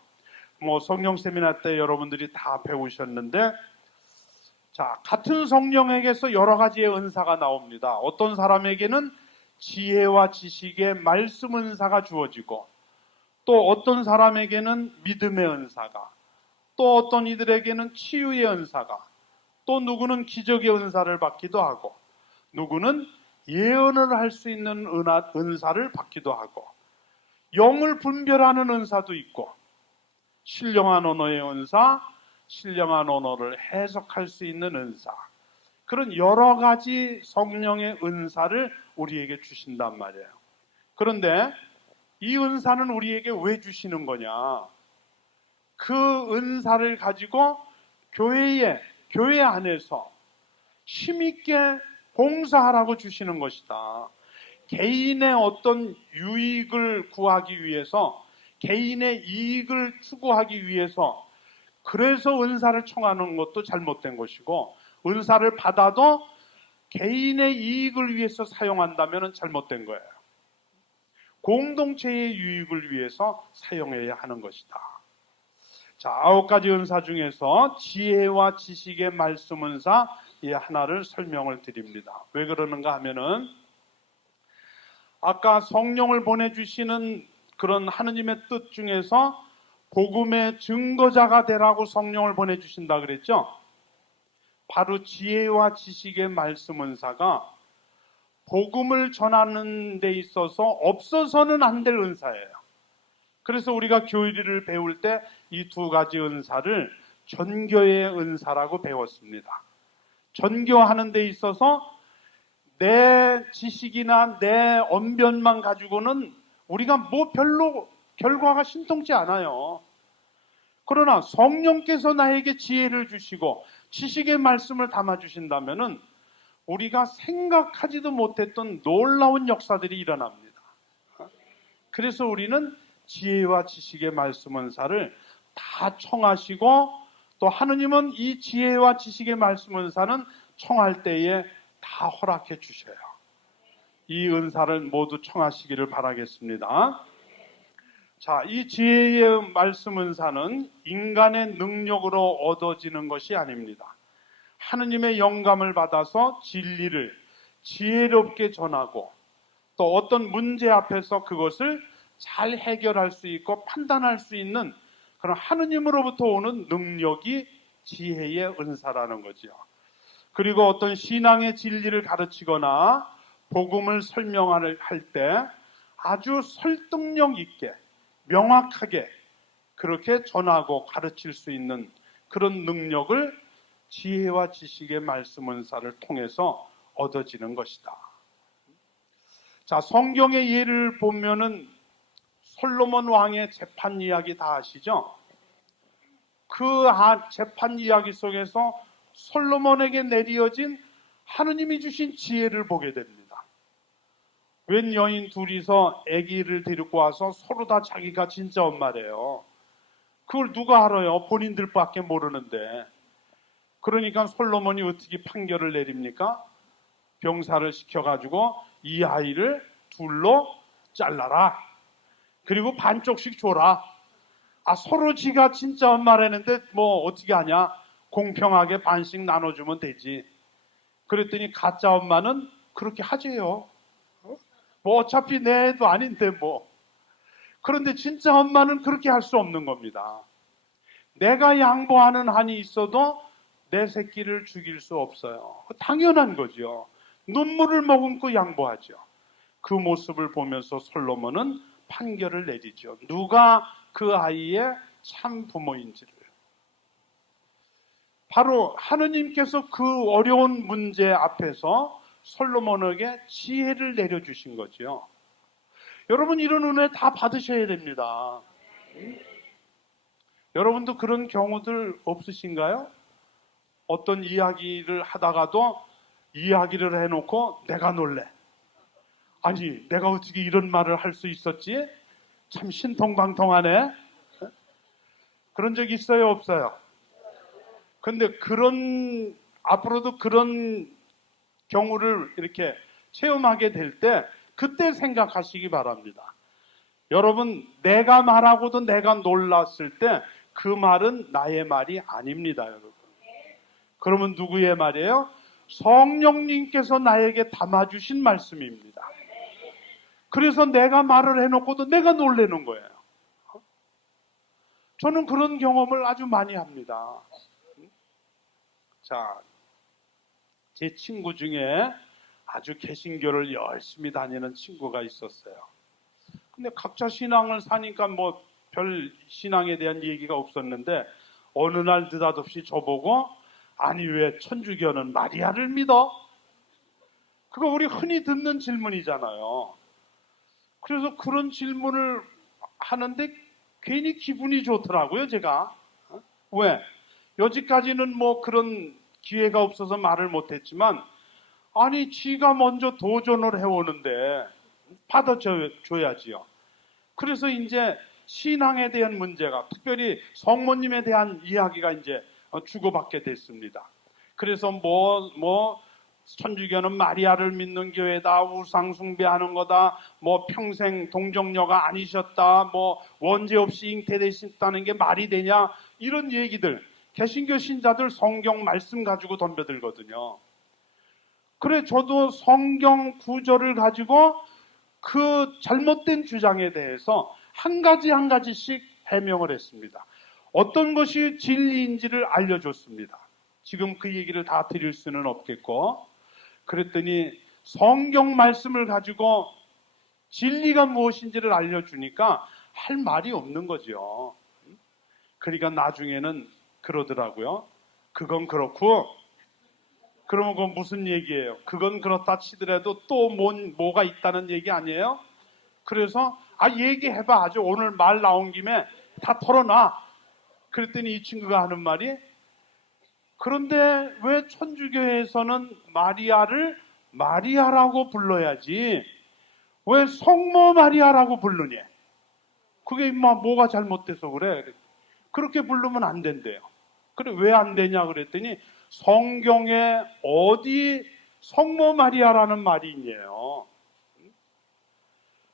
성령 세미나 때 여러분들이 다 배우셨는데, 자, 같은 성령에게서 여러 가지의 은사가 나옵니다. 어떤 사람에게는 지혜와 지식의 말씀 은사가 주어지고, 또 어떤 사람에게는 믿음의 은사가, 또 어떤 이들에게는 치유의 은사가, 또 누구는 기적의 은사를 받기도 하고, 누구는 예언을 할 수 있는 은사를 받기도 하고, 영을 분별하는 은사도 있고, 신령한 언어의 은사, 신령한 언어를 해석할 수 있는 은사, 그런 여러 가지 성령의 은사를 우리에게 주신단 말이에요. 그런데 이 은사는 우리에게 왜 주시는 거냐? 그 은사를 가지고 교회 안에서 힘있게 봉사하라고 주시는 것이다. 개인의 어떤 유익을 구하기 위해서, 개인의 이익을 추구하기 위해서, 그래서 은사를 청하는 것도 잘못된 것이고, 은사를 받아도 개인의 이익을 위해서 사용한다면 잘못된 거예요. 공동체의 유익을 위해서 사용해야 하는 것이다. 자, 9가지 은사 중에서 지혜와 지식의 말씀 은사 이 하나를 설명을 드립니다. 왜 그러는가 하면은 아까 성령을 보내주시는 그런 하느님의 뜻 중에서 복음의 증거자가 되라고 성령을 보내주신다 그랬죠? 바로 지혜와 지식의 말씀 은사가 복음을 전하는 데 있어서 없어서는 안 될 은사예요. 그래서 우리가 교리를 배울 때 이 2가지 은사를 전교의 은사라고 배웠습니다. 전교하는 데 있어서 내 지식이나 내 언변만 가지고는 우리가 뭐 별로 결과가 신통치 않아요. 그러나 성령께서 나에게 지혜를 주시고 지식의 말씀을 담아주신다면은 우리가 생각하지도 못했던 놀라운 역사들이 일어납니다. 그래서 우리는 지혜와 지식의 말씀 은사를 다 청하시고 또 하느님은 이 지혜와 지식의 말씀 은사는 청할 때에 다 허락해 주셔요. 이 은사를 모두 청하시기를 바라겠습니다. 자, 이 지혜의 말씀 은사는 인간의 능력으로 얻어지는 것이 아닙니다. 하느님의 영감을 받아서 진리를 지혜롭게 전하고 또 어떤 문제 앞에서 그것을 잘 해결할 수 있고 판단할 수 있는 그런 하느님으로부터 오는 능력이 지혜의 은사라는 거죠. 그리고 어떤 신앙의 진리를 가르치거나 복음을 설명할 때 아주 설득력 있게 명확하게 그렇게 전하고 가르칠 수 있는 그런 능력을 지혜와 지식의 말씀 은사를 통해서 얻어지는 것이다. 자, 성경의 예를 보면은 솔로몬 왕의 재판 이야기 다 아시죠? 그 재판 이야기 속에서 솔로몬에게 내려진 하느님이 주신 지혜를 보게 됩니다. 웬 여인 둘이서 아기를 데리고 와서 서로 다 자기가 진짜 엄마래요. 그걸 누가 알아요? 본인들밖에 모르는데. 그러니까 솔로몬이 어떻게 판결을 내립니까? 병사를 시켜가지고 이 아이를 둘로 잘라라. 그리고 반쪽씩 줘라. 서로 지가 진짜 엄마라는데 뭐 어떻게 하냐? 공평하게 반씩 나눠주면 되지. 그랬더니 가짜 엄마는 그렇게 하재요. 뭐 어차피 내 애도 아닌데 뭐. 그런데 진짜 엄마는 그렇게 할 수 없는 겁니다. 내가 양보하는 한이 있어도 내 새끼를 죽일 수 없어요. 당연한 거죠. 눈물을 머금고 양보하죠. 그 모습을 보면서 솔로몬은 판결을 내리죠. 누가 그 아이의 참 부모인지를. 바로 하느님께서 그 어려운 문제 앞에서 솔로몬에게 지혜를 내려주신 거죠. 여러분 이런 은혜 다 받으셔야 됩니다. 여러분도 그런 경우들 없으신가요? 어떤 이야기를 하다가도 이야기를 해놓고 내가 놀래. 아니 내가 어떻게 이런 말을 할 수 있었지? 참 신통방통하네. 그런 적 있어요 없어요? 근데 앞으로도 그런 경우를 이렇게 체험하게 될 때 그때 생각하시기 바랍니다. 여러분 내가 말하고도 내가 놀랐을 때 그 말은 나의 말이 아닙니다. 여러분. 그러면 누구의 말이에요? 성령님께서 나에게 담아주신 말씀입니다. 그래서 내가 말을 해놓고도 내가 놀라는 거예요. 저는 그런 경험을 아주 많이 합니다. 자, 제 친구 중에 아주 개신교를 열심히 다니는 친구가 있었어요. 근데 각자 신앙을 사니까 뭐 별 신앙에 대한 얘기가 없었는데 어느 날 느닷없이 저보고 아니 왜 천주교는 마리아를 믿어? 그거 우리 흔히 듣는 질문이잖아요. 그래서 그런 질문을 하는데 괜히 기분이 좋더라고요, 제가. 왜? 여지까지는 뭐 그런 기회가 없어서 말을 못했지만 아니 지가 먼저 도전을 해오는데 받아줘야지요. 그래서 이제 신앙에 대한 문제가 특별히 성모님에 대한 이야기가 이제 주고받게 됐습니다. 그래서 천주교는 마리아를 믿는 교회다, 우상 숭배하는 거다, 뭐 평생 동정녀가 아니셨다, 뭐 원죄 없이 잉태되셨다는 게 말이 되냐, 이런 얘기들 개신교 신자들 성경 말씀 가지고 덤벼들거든요. 그래, 저도 성경 구절을 가지고 그 잘못된 주장에 대해서 한 가지 한 가지씩 해명을 했습니다. 어떤 것이 진리인지를 알려줬습니다. 지금 그 얘기를 다 드릴 수는 없겠고, 그랬더니 성경 말씀을 가지고 진리가 무엇인지를 알려주니까 할 말이 없는 거죠. 그러니까 나중에는 그러더라고요. 그건 그렇고, 그러면 그건 무슨 얘기예요? 그건 그렇다 치더라도 또 뭐가 있다는 얘기 아니에요? 그래서 얘기해봐. 아주 오늘 말 나온 김에 다 털어놔. 그랬더니 이 친구가 하는 말이, 그런데 왜 천주교에서는 마리아를 마리아라고 불러야지 왜 성모 마리아라고 부르니? 그게 뭐가 잘못돼서 그래? 그렇게 부르면 안 된대요. 그래, 왜 안 되냐 그랬더니 성경에 어디 성모 마리아라는 말이 있냐요.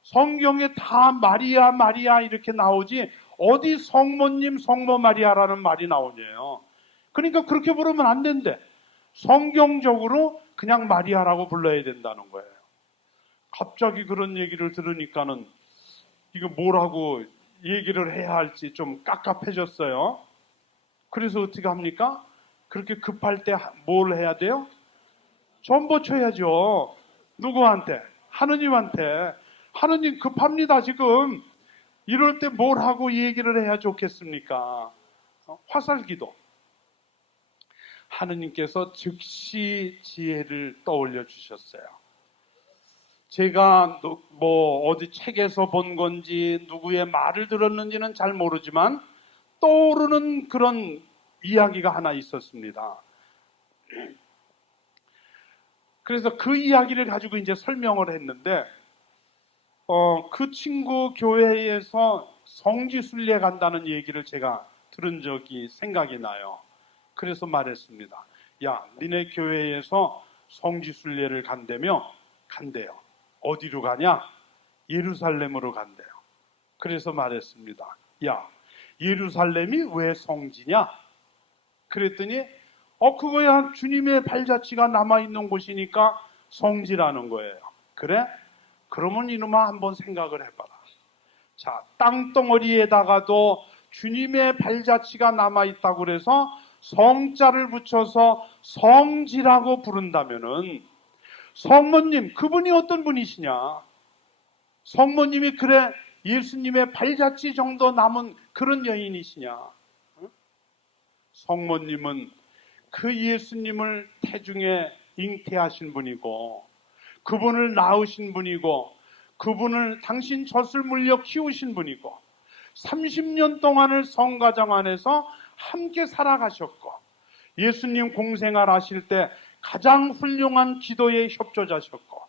성경에 다 마리아 마리아 이렇게 나오지 어디 성모님 성모 마리아라는 말이 나오냐요. 그러니까 그렇게 부르면 안 된대. 성경적으로 그냥 마리아라고 불러야 된다는 거예요. 갑자기 그런 얘기를 들으니까는 이거 뭐라고 얘기를 해야 할지 좀 깝깝해졌어요. 그래서 어떻게 합니까? 그렇게 급할 때 뭘 해야 돼요? 전보 쳐야죠. 누구한테? 하느님한테. 하느님 급합니다 지금. 이럴 때 뭘 하고 얘기를 해야 좋겠습니까? 화살기도. 하느님께서 즉시 지혜를 떠올려 주셨어요. 제가 뭐 어디 책에서 본 건지 누구의 말을 들었는지는 잘 모르지만 떠오르는 그런 이야기가 하나 있었습니다. 그래서 그 이야기를 가지고 이제 설명을 했는데 그 친구 교회에서 성지순례 간다는 얘기를 제가 들은 적이 생각이 나요. 그래서 말했습니다. 야, 니네 교회에서 성지순례를 간대며? 간대요. 어디로 가냐? 예루살렘으로 간대요. 그래서 말했습니다. 야, 예루살렘이 왜 성지냐? 그랬더니 그거야 주님의 발자취가 남아있는 곳이니까 성지라는 거예요. 그래? 그러면 이놈아 한번 생각을 해봐라. 자, 땅덩어리에다가도 주님의 발자취가 남아있다고 그래서 성자를 붙여서 성지라고 부른다면은 성모님, 그분이 어떤 분이시냐? 성모님이 그래 예수님의 발자취 정도 남은 그런 여인이시냐? 성모님은 그 예수님을 태중에 잉태하신 분이고 그분을 낳으신 분이고 그분을 당신 젖을 물려 키우신 분이고 30년 동안을 성가정 안에서 함께 살아가셨고 예수님 공생활 하실 때 가장 훌륭한 기도의 협조자셨고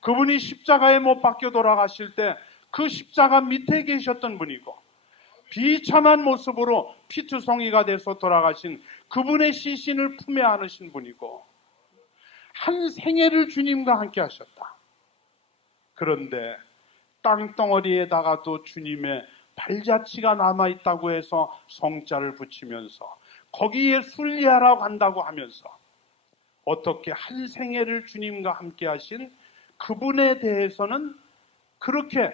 그분이 십자가에 못 박혀 돌아가실 때 그 십자가 밑에 계셨던 분이고 비참한 모습으로 피투성이가 돼서 돌아가신 그분의 시신을 품에 안으신 분이고 한 생애를 주님과 함께 하셨다. 그런데 땅덩어리에다가도 주님의 발자취가 남아있다고 해서 성자를 붙이면서 거기에 순례하라고 한다고 하면서 어떻게 한 생애를 주님과 함께 하신 그분에 대해서는 그렇게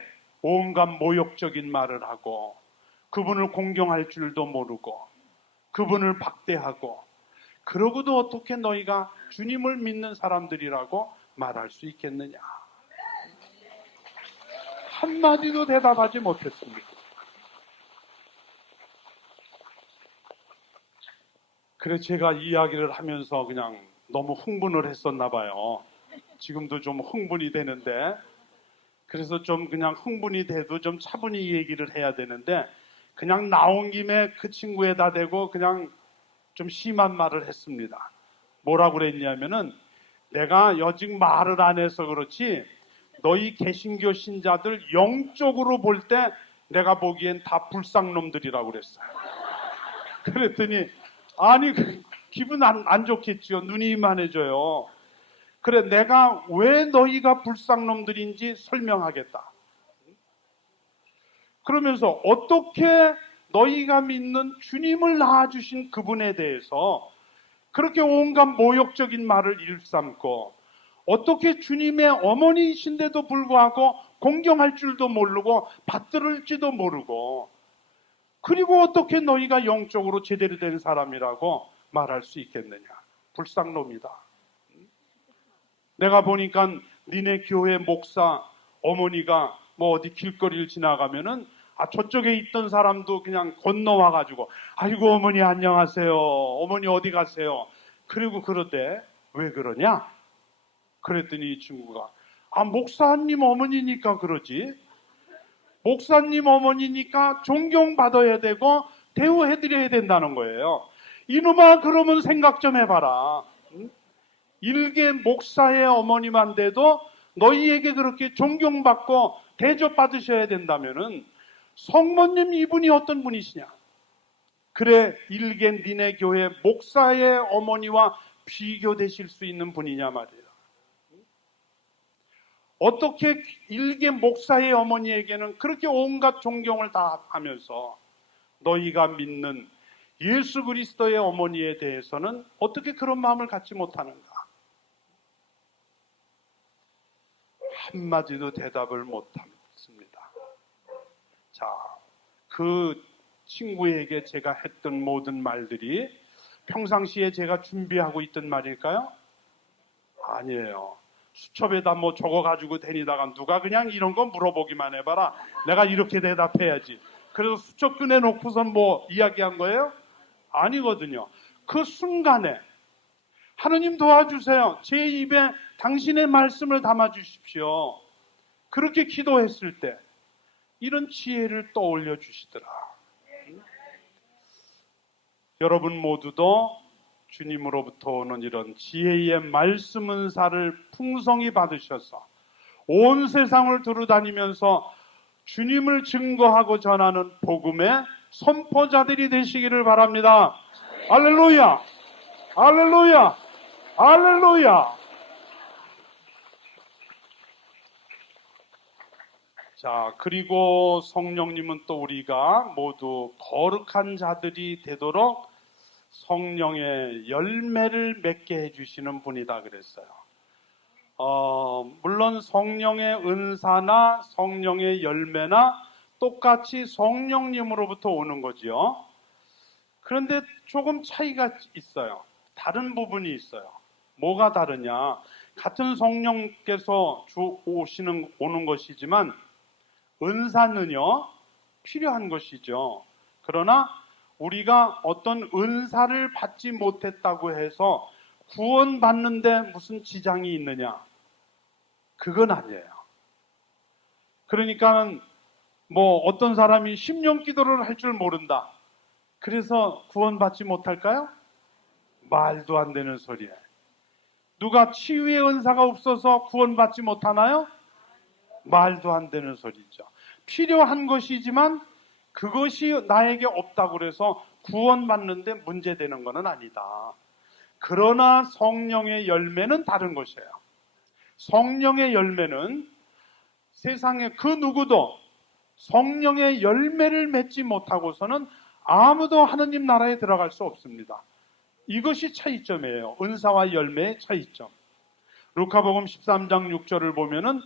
온갖 모욕적인 말을 하고 그분을 공경할 줄도 모르고 그분을 박대하고 그러고도 어떻게 너희가 주님을 믿는 사람들이라고 말할 수 있겠느냐? 한마디도 대답하지 못했습니다. 그래서 제가 이야기를 하면서 그냥 너무 흥분을 했었나 봐요. 지금도 좀 흥분이 되는데 그래서 좀 그냥 흥분이 돼도 좀 차분히 얘기를 해야 되는데 그냥 나온 김에 그 친구에다 대고 그냥 좀 심한 말을 했습니다. 뭐라고 그랬냐면은 내가 여직 말을 안 해서 그렇지 너희 개신교 신자들 영적으로 볼 때 내가 보기엔 다 불쌍놈들이라고 그랬어요. 그랬더니 아니 기분 안 좋겠죠. 눈이 이만해져요. 그래, 내가 왜 너희가 불쌍놈들인지 설명하겠다. 그러면서 어떻게 너희가 믿는 주님을 낳아주신 그분에 대해서 그렇게 온갖 모욕적인 말을 일삼고, 어떻게 주님의 어머니이신데도 불구하고 공경할 줄도 모르고 받들을지도 모르고, 그리고 어떻게 너희가 영적으로 제대로 된 사람이라고 말할 수 있겠느냐. 불쌍놈이다. 내가 보니까 니네 교회 목사 어머니가 뭐 어디 길거리를 지나가면은 저쪽에 있던 사람도 그냥 건너와가지고 아이고 어머니 안녕하세요. 어머니 어디 가세요? 그리고 그러대. 왜 그러냐? 그랬더니 이 친구가 목사님 어머니니까 그러지. 목사님 어머니니까 존경받아야 되고 대우해드려야 된다는 거예요. 이놈아 그러면 생각 좀 해봐라. 일개 목사의 어머니만 돼도 너희에게 그렇게 존경받고 대접받으셔야 된다면은 성모님 이분이 어떤 분이시냐? 그래 일개 니네 교회 목사의 어머니와 비교되실 수 있는 분이냐 말이에요. 어떻게 일개 목사의 어머니에게는 그렇게 온갖 존경을 다 하면서 너희가 믿는 예수 그리스도의 어머니에 대해서는 어떻게 그런 마음을 갖지 못하는가? 한마디도 대답을 못했습니다. 자, 그 친구에게 제가 했던 모든 말들이 평상시에 제가 준비하고 있던 말일까요? 아니에요. 수첩에다 뭐 적어가지고 다니다가 누가 그냥 이런 거 물어보기만 해봐라. 내가 이렇게 대답해야지. 그래서 수첩 꺼내놓고선 뭐 이야기한 거예요? 아니거든요. 그 순간에 하느님 도와주세요. 제 입에 당신의 말씀을 담아주십시오. 그렇게 기도했을 때 이런 지혜를 떠올려 주시더라. 여러분 모두도 주님으로부터 오는 이런 지혜의 말씀 은사를 풍성히 받으셔서 온 세상을 두루다니면서 주님을 증거하고 전하는 복음의 선포자들이 되시기를 바랍니다. 할렐루야! 할렐루야! 할렐루야! 자, 그리고 성령님은 또 우리가 모두 거룩한 자들이 되도록 성령의 열매를 맺게 해주시는 분이다 그랬어요. 물론 성령의 은사나 성령의 열매나 똑같이 성령님으로부터 오는 거지요. 그런데 조금 차이가 있어요. 다른 부분이 있어요. 뭐가 다르냐? 같은 성령께서 오는 것이지만 은사는요 필요한 것이죠. 그러나 우리가 어떤 은사를 받지 못했다고 해서 구원받는데 무슨 지장이 있느냐? 그건 아니에요. 그러니까 뭐 어떤 사람이 심령 기도를 할 줄 모른다. 그래서 구원받지 못할까요? 말도 안 되는 소리예요. 누가 치유의 은사가 없어서 구원받지 못하나요? 말도 안 되는 소리죠. 필요한 것이지만 그것이 나에게 없다고 해서 구원받는데 문제되는 것은 아니다. 그러나 성령의 열매는 다른 것이에요. 성령의 열매는 세상에 그 누구도 성령의 열매를 맺지 못하고서는 아무도 하느님 나라에 들어갈 수 없습니다. 이것이 차이점이에요. 은사와 열매의 차이점. 루카복음 13장 6절을 보면은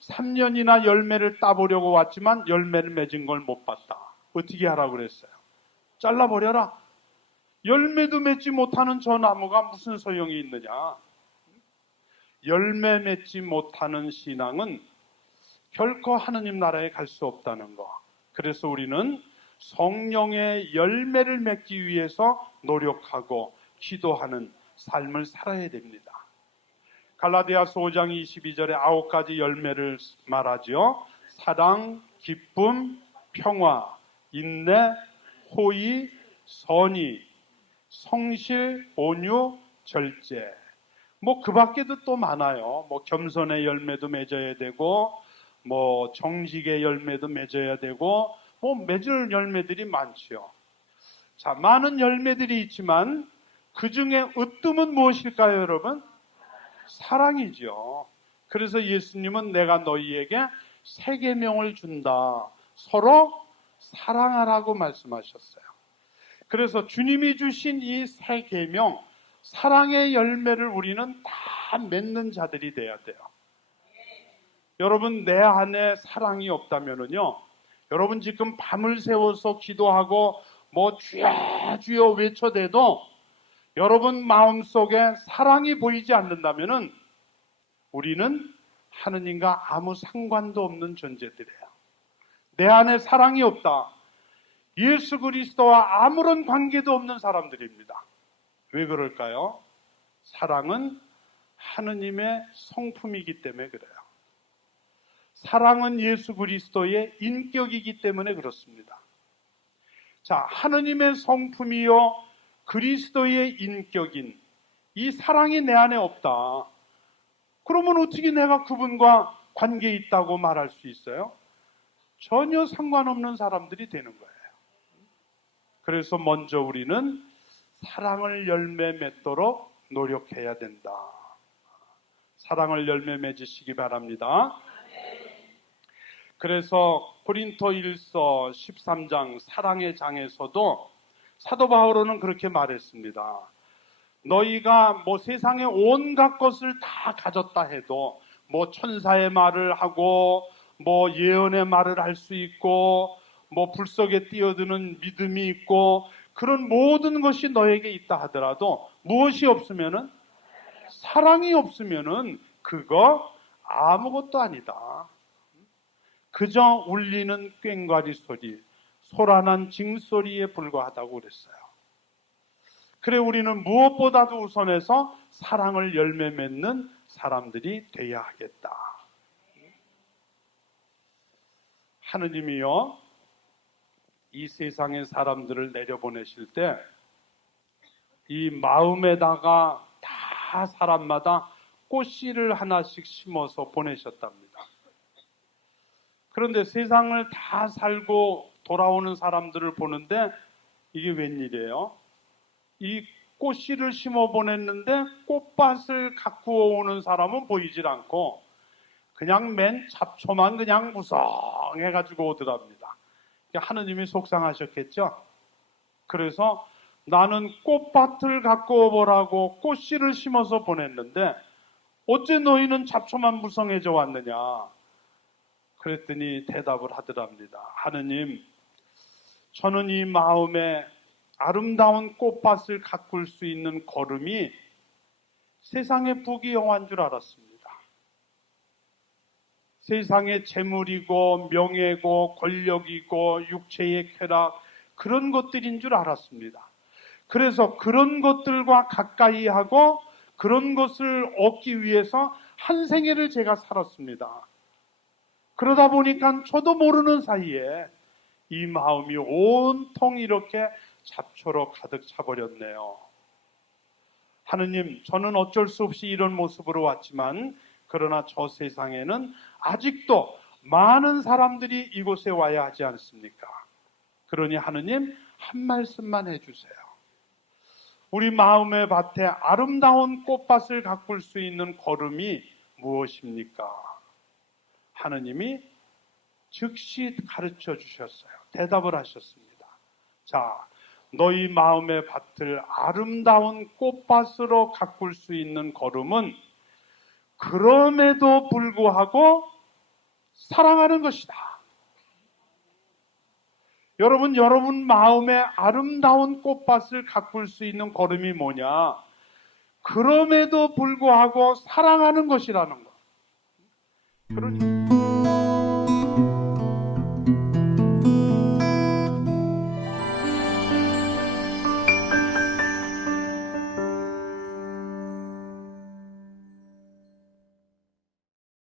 3년이나 열매를 따보려고 왔지만 열매를 맺은 걸 못 봤다. 어떻게 하라고 그랬어요? 잘라버려라. 열매도 맺지 못하는 저 나무가 무슨 소용이 있느냐? 열매 맺지 못하는 신앙은 결코 하느님 나라에 갈 수 없다는 거. 그래서 우리는 성령의 열매를 맺기 위해서 노력하고 기도하는 삶을 살아야 됩니다. 갈라디아서 5장 22절에 9가지 열매를 말하죠. 사랑, 기쁨, 평화, 인내, 호의, 선의, 성실, 온유, 절제. 뭐 그 밖에도 또 많아요. 뭐 겸손의 열매도 맺어야 되고, 뭐 정직의 열매도 맺어야 되고, 뭐 맺을 열매들이 많지요. 자, 많은 열매들이 있지만 그 중에 으뜸은 무엇일까요, 여러분? 사랑이죠. 그래서 예수님은 내가 너희에게 새 계명을 준다. 서로 사랑하라고 말씀하셨어요. 그래서 주님이 주신 이 새 계명, 사랑의 열매를 우리는 다 맺는 자들이 돼야 돼요. 여러분, 내 안에 사랑이 없다면요, 여러분 지금 밤을 새워서 기도하고 뭐 주여 주여 외쳐대도 여러분 마음속에 사랑이 보이지 않는다면은 우리는 하느님과 아무 상관도 없는 존재들이에요. 내 안에 사랑이 없다. 예수 그리스도와 아무런 관계도 없는 사람들입니다. 왜 그럴까요? 사랑은 하느님의 성품이기 때문에 그래요. 사랑은 예수 그리스도의 인격이기 때문에 그렇습니다. 자, 하느님의 성품이요 그리스도의 인격인 이 사랑이 내 안에 없다. 그러면 어떻게 내가 그분과 관계에 있다고 말할 수 있어요? 전혀 상관없는 사람들이 되는 거예요. 그래서 먼저 우리는 사랑을 열매 맺도록 노력해야 된다. 사랑을 열매 맺으시기 바랍니다. 그래서 고린토일서 13장 사랑의 장에서도 사도 바울은 그렇게 말했습니다. 너희가 뭐 세상의 온갖 것을 다 가졌다 해도 뭐 천사의 말을 하고 뭐 예언의 말을 할 수 있고 뭐 불 속에 뛰어드는 믿음이 있고 그런 모든 것이 너에게 있다 하더라도 무엇이 없으면은 사랑이 없으면은 그거 아무것도 아니다. 그저 울리는 꽹과리 소리, 소란한 징소리에 불과하다고 그랬어요. 그래 우리는 무엇보다도 우선해서 사랑을 열매 맺는 사람들이 돼야 하겠다. 하느님이요 이 세상의 사람들을 내려보내실 때 이 마음에다가 다 사람마다 꽃씨를 하나씩 심어서 보내셨답니다. 그런데 세상을 다 살고 돌아오는 사람들을 보는데 이게 웬일이에요? 이 꽃씨를 심어 보냈는데 꽃밭을 갖고 오는 사람은 보이질 않고 그냥 맨 잡초만 그냥 무성해가지고 오더랍니다. 하느님이 속상하셨겠죠? 그래서 나는 꽃밭을 갖고 오보라고 꽃씨를 심어서 보냈는데 어째 너희는 잡초만 무성해져 왔느냐? 그랬더니 대답을 하더랍니다. 하느님, 저는 이 마음에 아름다운 꽃밭을 가꿀 수 있는 걸음이 세상의 부귀영화인 줄 알았습니다. 세상의 재물이고 명예고 권력이고 육체의 쾌락 그런 것들인 줄 알았습니다. 그래서 그런 것들과 가까이 하고 그런 것을 얻기 위해서 한 생애를 제가 살았습니다. 그러다 보니까 저도 모르는 사이에 이 마음이 온통 이렇게 잡초로 가득 차버렸네요. 하느님, 저는 어쩔 수 없이 이런 모습으로 왔지만 그러나 저 세상에는 아직도 많은 사람들이 이곳에 와야 하지 않습니까? 그러니 하느님 한 말씀만 해주세요. 우리 마음의 밭에 아름다운 꽃밭을 가꿀 수 있는 걸음이 무엇입니까? 하느님이 즉시 가르쳐 주셨어요. 대답을 하셨습니다. 자, 너희 마음의 밭을 아름다운 꽃밭으로 가꿀 수 있는 걸음은 그럼에도 불구하고 사랑하는 것이다. 여러분 마음에 아름다운 꽃밭을 가꿀 수 있는 걸음이 뭐냐? 그럼에도 불구하고 사랑하는 것이라는 것. 그러니